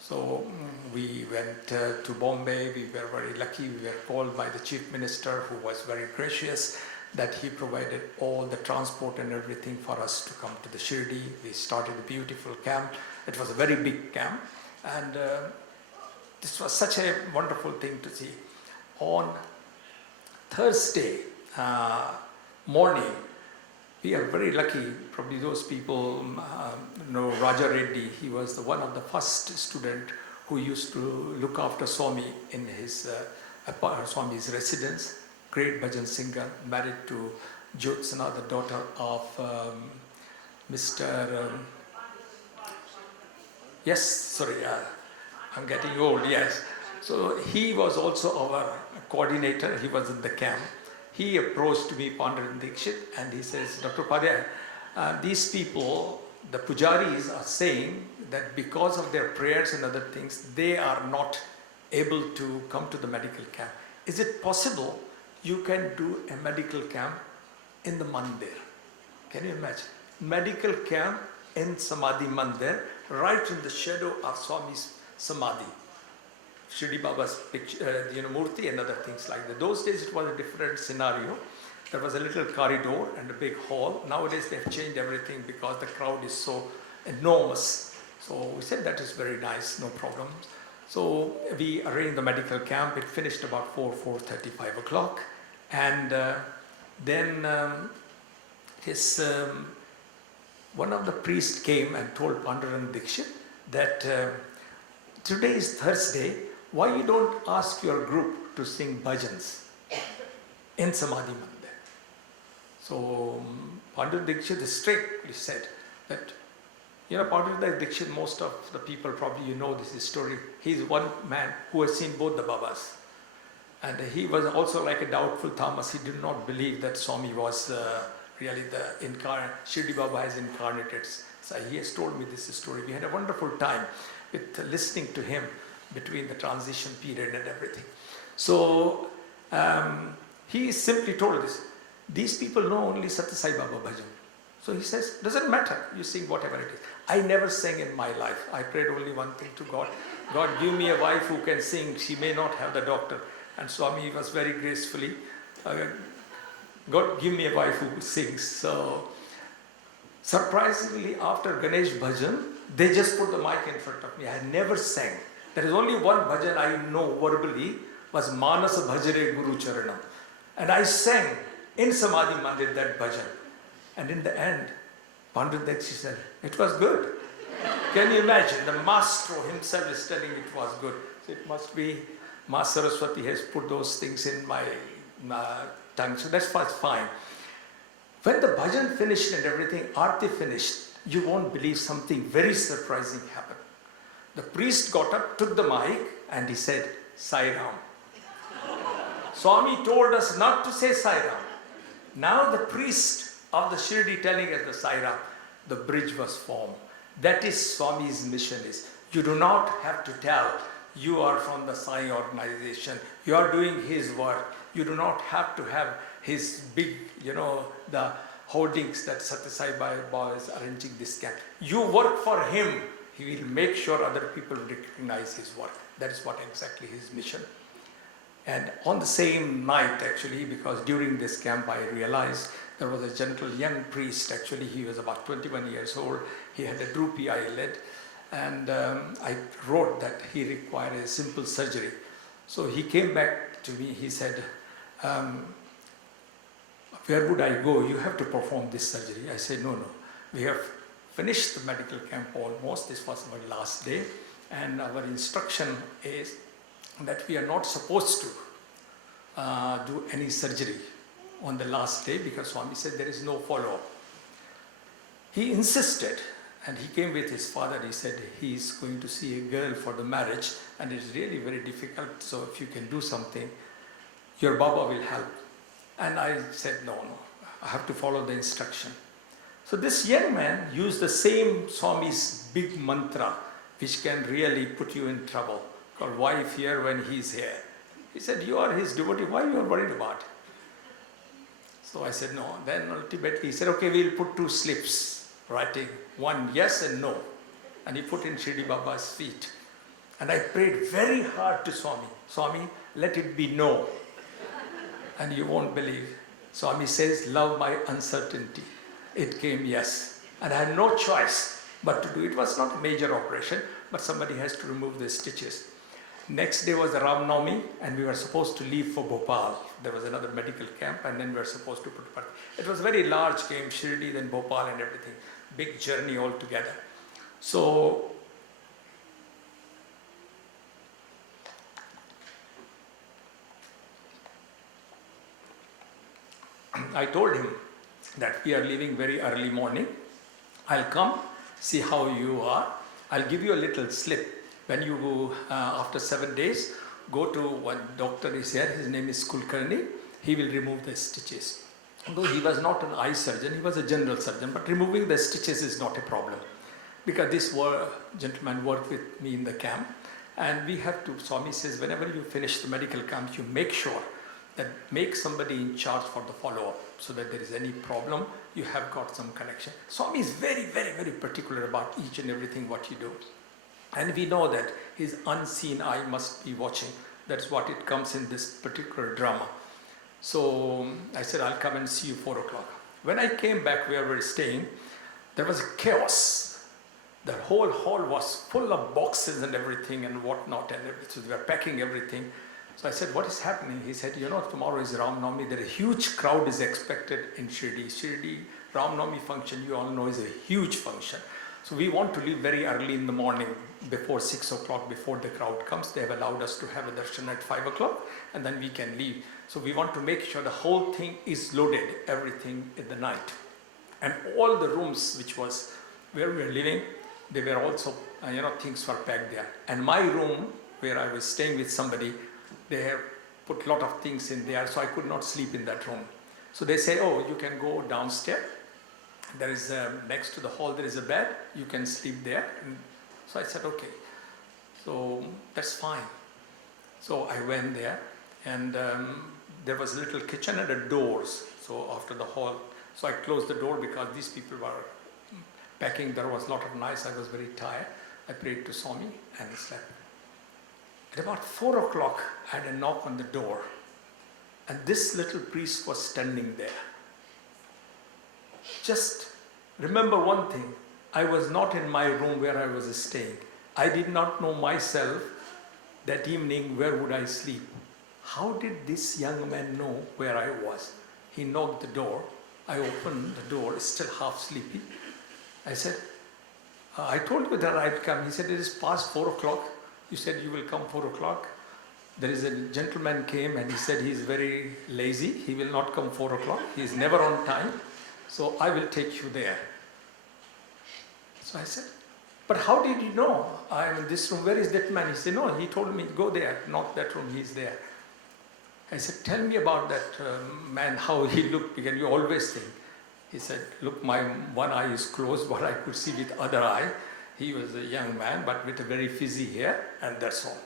So we went to Bombay. We were very lucky. We were called by the Chief Minister, who was very gracious, that he provided all the transport and everything for us to come to the Shirdi. We started a beautiful camp. It was a very big camp. And this was such a wonderful thing to see. On Thursday morning, we are very lucky. Probably those people know Raja Reddy. He was one of the first student who used to look after Swami in his Swami's residence. Great bhajan singer, married to Jyotsana, the daughter of Mr. I'm getting old, yes. So he was also our coordinator, he was in the camp. He approached me, Pandaran Dikshit, and he says, Dr. Upadhyay, these people, the pujaris are saying that because of their prayers and other things, they are not able to come to the medical camp. Is it possible you can do a medical camp in the mandir? Can you imagine? Medical camp in Samadhi Mandir, right in the shadow of Swami's Samadhi. Shirdi Baba's picture, Murti and other things like that. Those days it was a different scenario. There was a little corridor and a big hall. Nowadays they've changed everything because the crowd is so enormous. So we said that is very nice, no problem. So we arranged the medical camp. It finished about 4:30, 5 o'clock. And then one of the priests came and told Pandaran Dikshit that today is Thursday, why you don't ask your group to sing bhajans in Samadhi Mandir? So Pandaran Dikshit strictly said that, Pandaran Dikshit, most of the people probably this story. He's one man who has seen both the Babas. And he was also like a doubtful Thomas. He did not believe that Swami was really the incarnate, Shirdi Baba has incarnated. So he has told me this story. We had a wonderful time with listening to him between the transition period and everything. So he simply told us, these people know only Sathya Sai Baba bhajan. So he says, doesn't matter, you sing whatever it is. I never sang in my life. I prayed only one thing to God. God, give me a wife who can sing. She may not have the doctor. And Swami was very gracefully, God, give me a wife who sings. So surprisingly, after Ganesh bhajan, they just put the mic in front of me. I never sang. There is only one bhajan I know verbally, was Manasa Bhajare Guru Charanam. And I sang in Samadhi Mandir that bhajan. And in the end, Pandit Dikshit said, it was good. Can you imagine? The maestro himself is telling it was good. So it must be Ma Saraswati has put those things in my tongue. So that's fine. When the bhajan finished and everything, Aarti finished, you won't believe something very surprising happened. The priest got up, took the mic, and he said, Sai Ram. Swami told us not to say Sai Ram. Now the priest of the Shirdi telling us the Sai Ram, the bridge was formed. That is Swami's mission is. You do not have to tell you are from the Sai organization. You are doing his work. You do not have to have his big, the holdings that Sathya Sai Baba is arranging this camp. You work for him. He will make sure other people recognize his work. That is what exactly his mission. And on the same night, actually, because during this camp I realized there was a gentle young priest, actually he was about 21 years old. He had a droopy eyelid. And I wrote that he required a simple surgery. So he came back to me, he said, where would I go? You have to perform this surgery. I said, no. We have finished the medical camp almost. This was our last day. And our instruction is that we are not supposed to do any surgery on the last day because Swami said there is no follow-up. He insisted. And he came with his father. He said he is going to see a girl for the marriage and it's really very difficult. So if you can do something, your Baba will help. And I said, no, I have to follow the instruction. So this young man used the same Swami's big mantra, which can really put you in trouble, called why fear when he's here. He said, you are his devotee, why you are worried about it? So I said, no. Then ultimately he said, okay, we'll put 2 slips. Writing one yes and no. And he put in Shirdi Baba's feet. And I prayed very hard to Swami. Swami, let it be no. And you won't believe. Swami says, love my uncertainty. It came yes. And I had no choice but to do it. It was not a major operation, but somebody has to remove the stitches. Next day was the Ram Navami, and we were supposed to leave for Bhopal. There was another medical camp, and then we were supposed to put party. It was a very large camp, Shirdi, then Bhopal and everything. Big journey altogether. So I told him that we are leaving very early morning. I'll come, see how you are. I'll give you a little slip. When you go, after 7 days, go to one doctor is here, his name is Kulkarni. He will remove the stitches. Though he was not an eye surgeon, he was a general surgeon, but removing the stitches is not a problem. Because this gentleman worked with me in the camp, and we have to, Swami says, whenever you finish the medical camp, you make sure that make somebody in charge for the follow-up, so that there is any problem, you have got some connection. Swami is very, very, very particular about each and everything what you do. And we know that his unseen eye must be watching. That's what it comes in this particular drama. So I said, I'll come and see you 4 o'clock. When I came back where we were staying, there was a chaos. The whole hall was full of boxes and everything and whatnot, and so we were packing everything. So I said, what is happening? He said, tomorrow is Ram Navami. There is a huge crowd is expected in Shirdi. Shirdi Ram Navami function, you all know, is a huge function. So we want to leave very early in the morning, before 6 o'clock, before the crowd comes. They have allowed us to have a darshan at 5 o'clock, and then we can leave. So we want to make sure the whole thing is loaded, everything in the night. And all the rooms which was where we were living, they were also, things were packed there. And my room, where I was staying with somebody, they have put a lot of things in there, so I could not sleep in that room. So they say, oh, you can go downstairs. There is next to the hall, there is a bed. You can sleep there. And so I said, okay. So that's fine. So I went there, and there was a little kitchen and a doors. So after the hall, so I closed the door because these people were packing. There was a lot of noise. I was very tired. I prayed to Swami and I slept. At about 4 o'clock, I had a knock on the door, and this little priest was standing there. Just remember one thing, I was not in my room where I was staying. I did not know myself that evening where would I sleep. How did this young man know where I was? He knocked the door. I opened the door, still half sleepy. I said, I told you that I'd come. He said, it is past 4 o'clock. You said you will come 4 o'clock. There is a gentleman came and he said he is very lazy. He will not come 4 o'clock. He is never on time. So I will take you there. So I said, but how did you know I am in this room? Where is that man? He said, no, he told me, go there, not that room, he is there. I said, tell me about that man, how he looked, because you always think. He said, look, my one eye is closed, but I could see with other eye. He was a young man, but with a very fizzy hair, and that's all.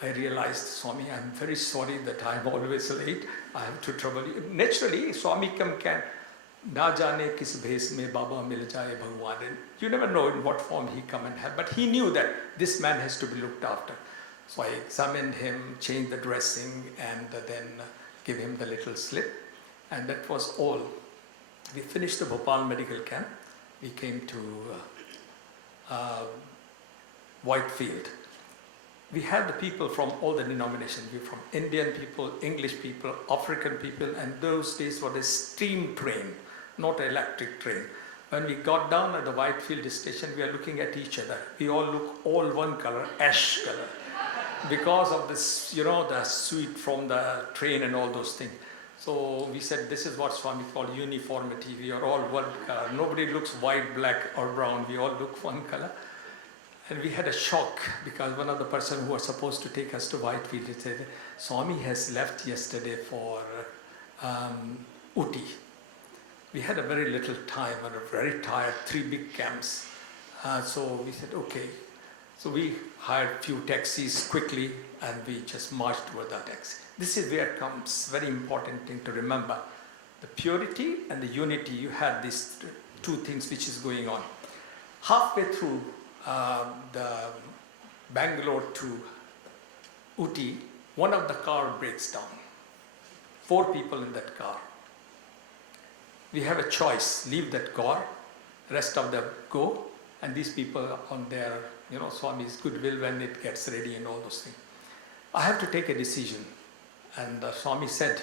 I realized, Swami, I'm very sorry that I'm always late. I have to trouble you. Naturally, Swami can na jane kis bhes mein Baba mil jaye Bhagwan. You never know in what form he come and have. But he knew that this man has to be looked after. So I examined him, changed the dressing, and then give him the little slip. And that was all. We finished the Bhopal medical camp. We came to Whitefield. We had the people from all the denominations. We were from Indian people, English people, African people, and those days were a steam train, not an electric train. When we got down at the Whitefield station, we are looking at each other. We all look all one color, ash color, because of this, the sweet from the train and all those things. So we said, this is what Swami called uniformity. We are all one color. Nobody looks white, black, or brown. We all look one color. And we had a shock because one of the person who was supposed to take us to Whitefield said, Swami has left yesterday for Uti. We had a very little time and are very tired, 3 big camps. So we said, okay. So we hired few taxis quickly and we just marched toward that taxi. This is where comes very important thing to remember. The purity and the unity, you had these 2 things which is going on. Halfway through the Bangalore to Uti, one of the car breaks down. 4 people in that car. We have a choice, leave that car, rest of them go, and these people on their, Swami's goodwill when it gets ready and all those things. I have to take a decision. And Swami said,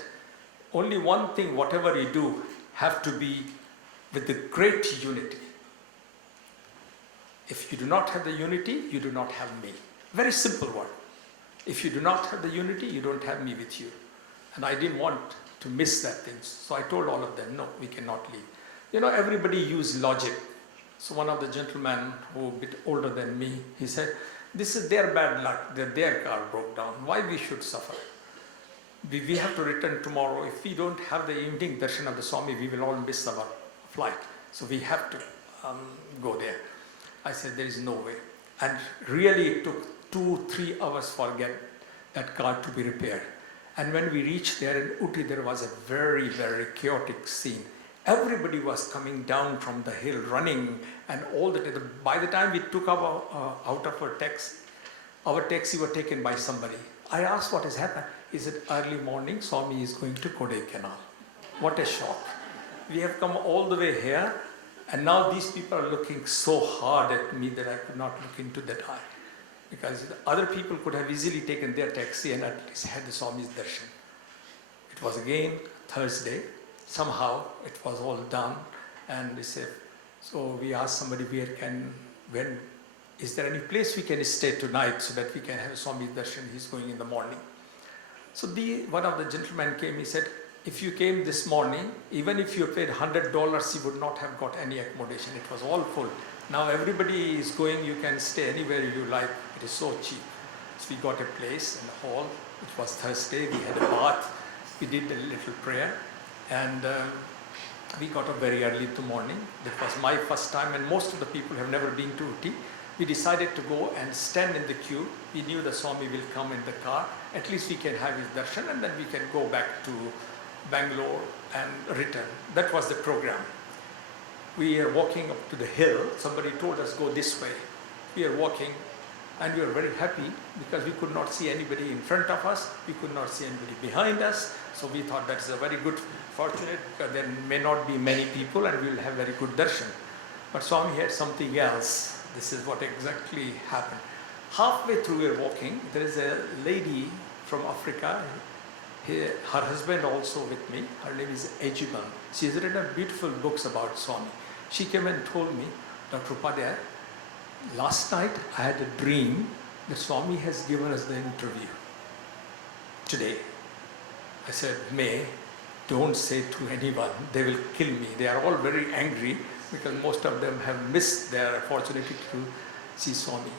only one thing, whatever you do, have to be with the great unity. If you do not have the unity, you do not have me. Very simple one. If you do not have the unity, you don't have me with you. And I didn't want to miss that thing. So I told all of them, no, we cannot leave. You know, everybody used logic. So one of the gentlemen who a bit older than me, he said, this is their bad luck, that their car broke down. Why we should suffer? We have to return tomorrow. If we don't have the evening darshan of the Swami, we will all miss our flight. So we have to go there. I said, there is no way. And really it took 2-3 hours for that car to be repaired. And when we reached there in Uti, there was a very, very chaotic scene. Everybody was coming down from the hill, running, and all that. By the time we took out of our taxi was taken by somebody. I asked what has happened. He said, early morning, Swami is going to Kodaikanal. What a shock. We have come all the way here, and now these people are looking so hard at me that I could not look into that eye. Because other people could have easily taken their taxi and at least had the Swami's darshan. It was again Thursday. Somehow it was all done, and we said, so we asked somebody, is there any place we can stay tonight so that we can have Swami's darshan? He's going in the morning. So one of the gentlemen came, he said, if you came this morning, even if you paid $100, you would not have got any accommodation. It was all full. Now everybody is going, you can stay anywhere you like. It is so cheap. So we got a place in the hall. It was Thursday. We had a bath. We did a little prayer. And we got up very early in the morning. That was my first time, and most of the people have never been to Uti. We decided to go and stand in the queue. We knew the Swami will come in the car. At least we can have his darshan, and then we can go back to Bangalore and return. That was the program. We are walking up to the hill. Somebody told us, go this way. We are walking, and we are very happy because we could not see anybody in front of us. We could not see anybody behind us. So we thought that's a very good fortunate because there may not be many people and we will have very good darshan. But Swami had something else. This is what exactly happened. Halfway through we are walking, there is a lady from Africa. Her husband also with me. Her name is Ejiban. She has written beautiful books about Swami. She came and told me, Dr. Upadhyay, last night I had a dream that Swami has given us the interview today. I said, May, don't say to anyone, they will kill me. They are all very angry because most of them have missed their opportunity to see Swami.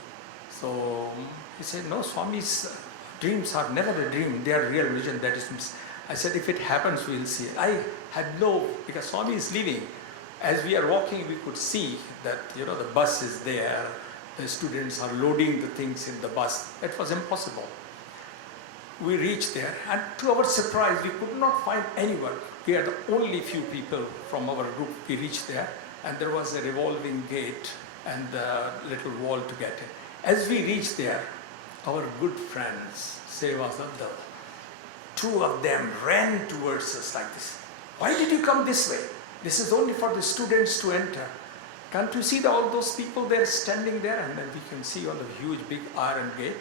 So he said, no, Swami's dreams are never a dream, they are real vision. That is, I said, if it happens, we will see it. I had no, because Swami is leaving. As we are walking, we could see that, the bus is there, the students are loading the things in the bus. It was impossible. We reached there, and to our surprise, we could not find anyone. We are the only few people from our group. We reached there, and there was a revolving gate and a little wall to get in. As we reached there, our good friends, Sevasada, 2 of them ran towards us like this. Why did you come this way? This is only for the students to enter. Can't you see all those people there standing there? And then we can see on the huge big iron gate,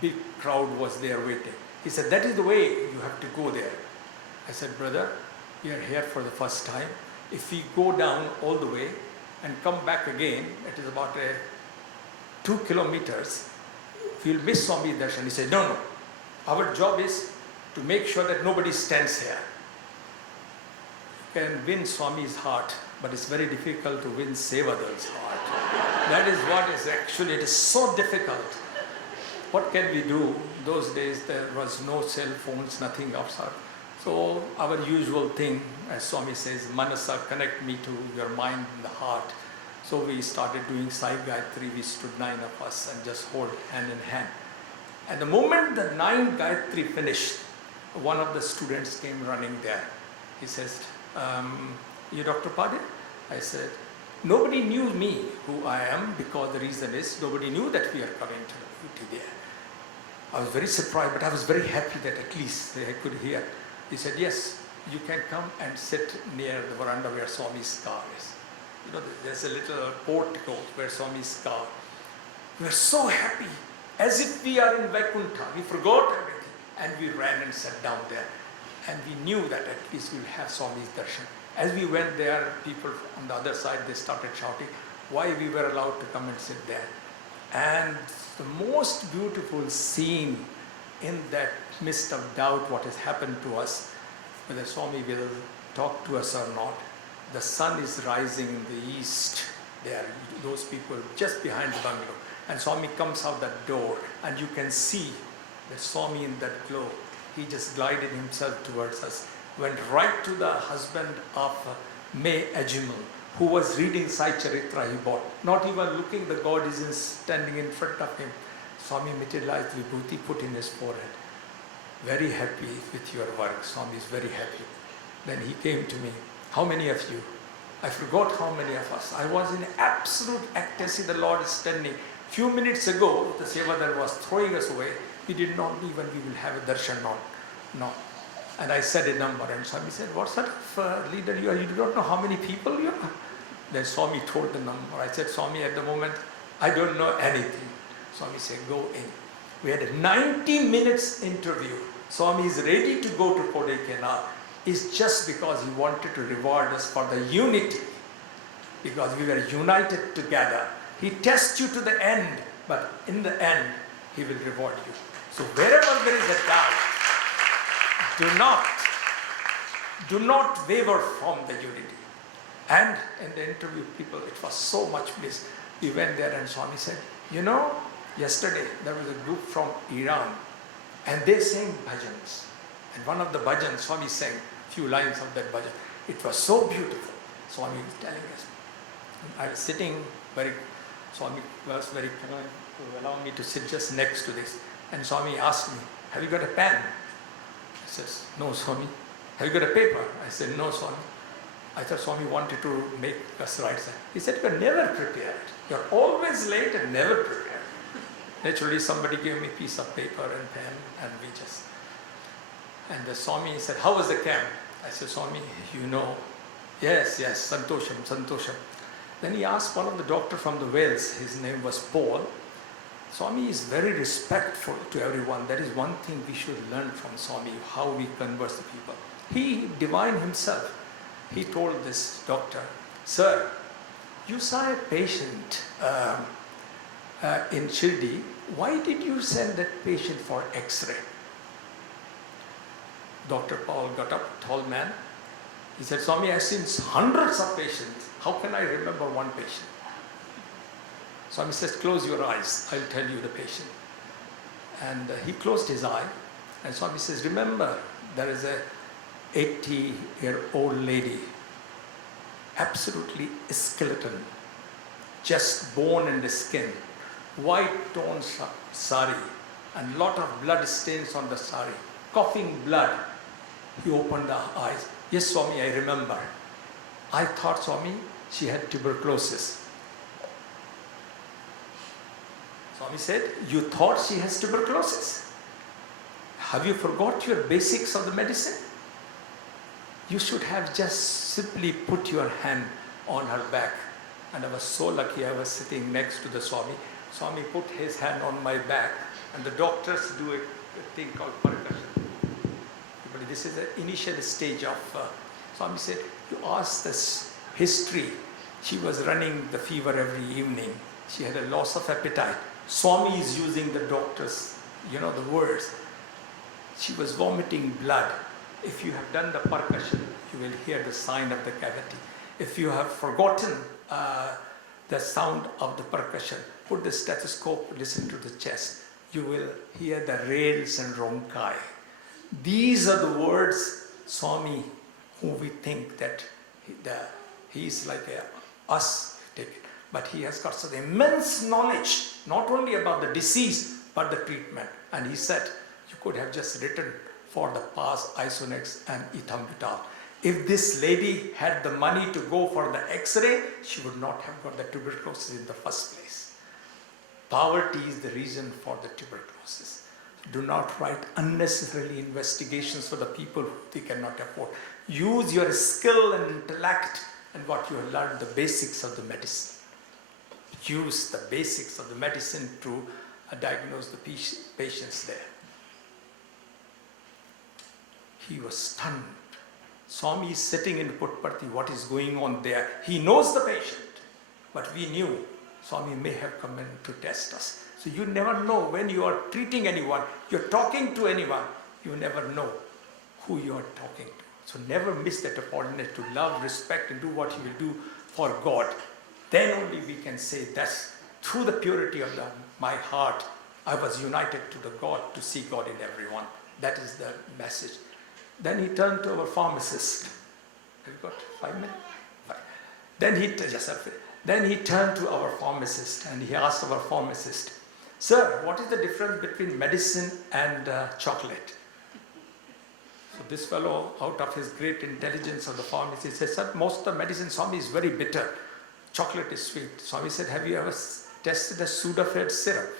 big crowd was there waiting. He said, that is the way you have to go there. I said, brother, we are here for the first time. If we go down all the way and come back again, it is about 2 kilometers, we will miss Swami Darshan. He said, no, our job is to make sure that nobody stands here. You can win Swami's heart, but it's very difficult to win Sevadal's heart. That is what is actually, it is so difficult. What can we do? Those days there was no cell phones, nothing outside. So our usual thing, as Swami says, Manasa, connect me to your mind and the heart. So we started doing Sai Gayatri. We stood 9 of us and just hold hand in hand. At the moment the 9 Gayatri finished, one of the students came running there. He says, you Dr. Upadhyay? I said, nobody knew me, who I am, because the reason is nobody knew that we are coming to the Uti there. I was very surprised, but I was very happy that at least I could hear. He said, yes, you can come and sit near the veranda where Swami's car is. There's a little portico where Swami's car. We were so happy. as if we are in Vaikuntha. We forgot everything and we ran and sat down there. And we knew that at least we'll have Swami's darshan. As we went there, people on the other side, they started shouting why we were allowed to come and sit there. And the most beautiful scene in that midst of doubt, what has happened to us, whether Swami will talk to us or not, the sun is rising in the east. There are those people just behind the bungalow. And Swami comes out that door and you can see the Swami in that glow. He just glided himself towards us, went right to the husband of May Ajimal, who was reading Sai Charitra he bought. Not even looking, the God is standing in front of him. Swami materialized vibhuti, put in his forehead. Very happy with your work. Swami is very happy. Then he came to me. How many of you? I forgot how many of us. I was in absolute ecstasy. The Lord is standing. Few minutes ago, the Sevadar was throwing us away. We did not even we will have a darshan on. No. And I said a number and Swami said, what sort of leader you are? You do not know how many people you are? Then Swami told the number. I said, Swami, at the moment, I don't know anything. Swami said, go in. We had a 90 minutes interview. Swami is ready to go to Kodaikanal. It's just because he wanted to reward us for the unity. Because we were united together. He tests you to the end, but in the end, he will reward you. So wherever there is a doubt, do not waver from the unity. And in the interview, people, it was so much bliss. We went there and Swami said, you know, yesterday there was a group from Iran and they sang bhajans. And one of the bhajans, Swami sang a few lines of that bhajan. It was so beautiful. Swami was telling us. I was sitting Swami was very kind to allow me to sit just next to this. And Swami asked me, have you got a pen? I said, no, Swami. Have you got a paper? I said, no, Swami. I thought Swami wanted to make us write. He said, you're never prepared. You're always late and never prepared. Naturally, somebody gave me a piece of paper and pen and we just... And the Swami said, how was the camp? I said, Swami, you know, yes, santosham, santosham. Then he asked one of the doctor from the Wales, his name was Paul. Swami is very respectful to everyone. That is one thing we should learn from Swami, how we converse with people. He, divine himself, he told this doctor, sir, you saw a patient in Shirdi. Why did you send that patient for X-ray? Dr. Paul got up, tall man. He said, Swami, I've seen hundreds of patients. How can I remember one patient? Swami says, close your eyes. I'll tell you the patient. And he closed his eye. And Swami says, remember, there is a 80-year-old lady, absolutely skeleton, just bone and skin, white toned sari, and lot of blood stains on the sari, coughing blood. He opened the eyes. Yes, Swami, I remember. I thought, Swami, she had tuberculosis. Swami said, you thought she has tuberculosis? Have you forgot your basics of the medicine? You should have just simply put your hand on her back. And I was so lucky, I was sitting next to the Swami. Swami put his hand on my back and the doctors do a thing called percussion. But this is the initial stage of, Swami said, you ask this history. She was running the fever every evening. She had a loss of appetite. Swami is using the doctors, the words. She was vomiting blood. If you have done the percussion, you will hear the sign of the cavity. If you have forgotten the sound of the percussion, put the stethoscope, listen to the chest. You will hear the rails and ronkai. These are the words, Swami, who we think that he is like us, but he has got such immense knowledge, not only about the disease, but the treatment. And he said, you could have just written for the past Isonex and ethambutol. If this lady had the money to go for the X-ray, she would not have got the tuberculosis in the first place. Poverty is the reason for the tuberculosis. Do not write unnecessarily investigations for the people who they cannot afford. Use your skill and intellect and what you have learned, the basics of the medicine. Use the basics of the medicine to diagnosed the patients there. He was stunned. Swami is sitting in Puttaparthi, what is going on there? He knows the patient, but we knew Swami may have come in to test us. So you never know when you are treating anyone, you're talking to anyone, you never know who you are talking to. So never miss that opportunity to love, respect, and do what you will do for God. Then only we can say that's through the purity of my heart, I was united to the God, to see God in everyone. That is the message. Then he turned to our pharmacist. Have you got 5 minutes? 5. Then he turned to our pharmacist and he asked our pharmacist, "Sir, what is the difference between medicine and chocolate?" So this fellow, out of his great intelligence of the pharmacist, says, "Sir, most of medicine, Swami, is very bitter. Chocolate is sweet." Swami said, "Have you ever tested a Sudafed syrup?"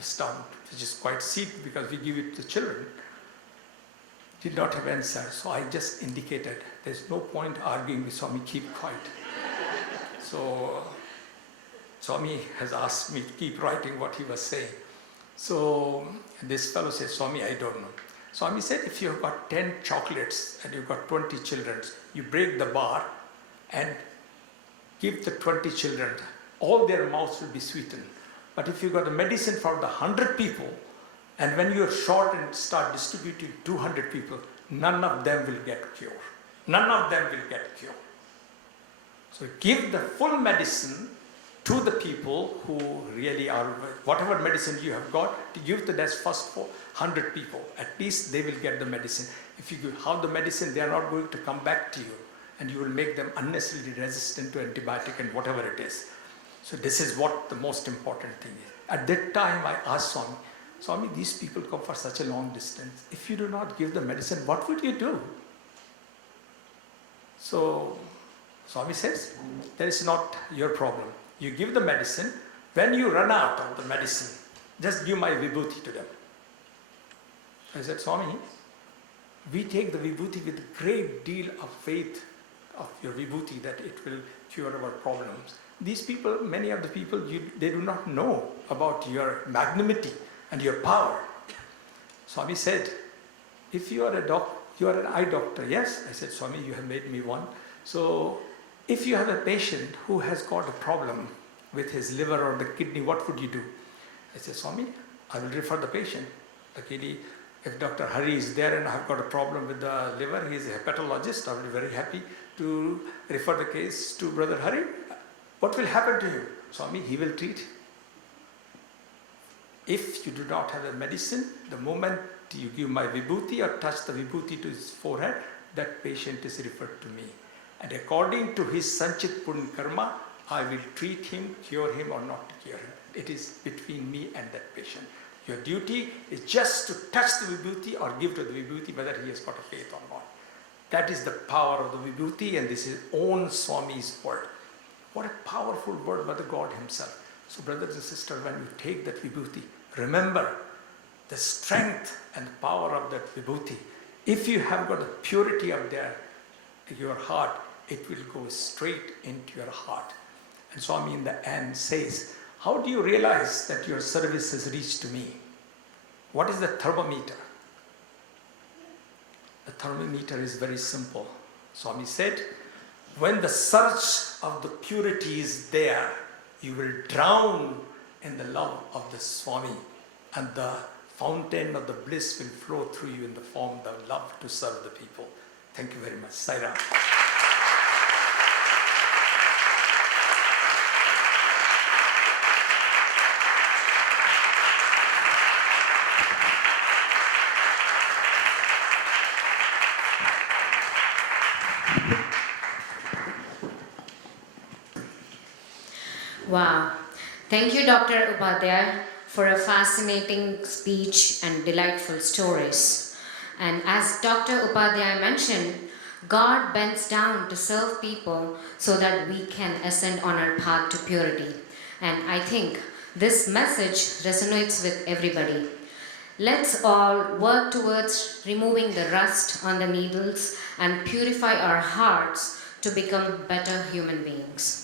Stunned, which is quite sweet because we give it to children. Did not have answer. So I just indicated, there's no point arguing with Swami, keep quiet. So Swami has asked me to keep writing what he was saying. So this fellow says, "Swami, I don't know." Swami said, if you've got 10 chocolates and you've got 20 children, you break the bar and give the 20 children, all their mouths will be sweetened. But if you've got a medicine for the 100 people, and when you're short and start distributing 200 people, none of them will get cured. None of them will get cured. So give the full medicine to the people who really are, whatever medicine you have got, to give to that first 100 people. At least they will get the medicine. If you have the medicine, they are not going to come back to you, and you will make them unnecessarily resistant to antibiotic and whatever it is. So this is what the most important thing is. At that time, I asked Swami, "Swami, these people come for such a long distance. If you do not give the medicine, what would you do?" So Swami says, "That is not your problem. You give the medicine. When you run out of the medicine, just give my vibhuti to them." I said, "Swami, we take the vibhuti with a great deal of faith of your vibhuti that it will cure our problems. These people, many of the people, they do not know about your magnanimity and your power." Swami said, "If you are you are an eye doctor." "Yes." I said, "Swami, you have made me one. So if you have a patient who has got a problem with his liver or the kidney, what would you do?" I said, "Swami, I will refer the patient. The kidney, if Dr. Hari is there and I have got a problem with the liver, he is a hepatologist, I will be very happy to refer the case to Brother Hari. What will happen to him?" "Swami, he will treat. If you do not have a medicine, the moment you give my vibhuti or touch the vibhuti to his forehead, that patient is referred to me. And according to his sanchit punya karma, I will treat him, cure him or not cure him. It is between me and that patient. Your duty is just to touch the vibhuti or give to the vibhuti whether he has got a faith or not." That is the power of the vibhuti, and this is own Swami's word. What a powerful word by the God himself. So brothers and sisters, when you take that vibhuti, remember the strength and the power of that vibhuti. If you have got the purity of your heart, it will go straight into your heart. And Swami in the end says, "How do you realize that your service has reached to me? What is the thermometer?" The thermometer is very simple. Swami said, when the surge of the purity is there, you will drown in the love of the Swami, and the fountain of the bliss will flow through you in the form of the love to serve the people. Thank you very much. Sai Ram. Wow. Thank you, Dr. Upadhyay, for a fascinating speech and delightful stories. And as Dr. Upadhyay mentioned, God bends down to serve people so that we can ascend on our path to purity. And I think this message resonates with everybody. Let's all work towards removing the rust on the needles and purify our hearts to become better human beings.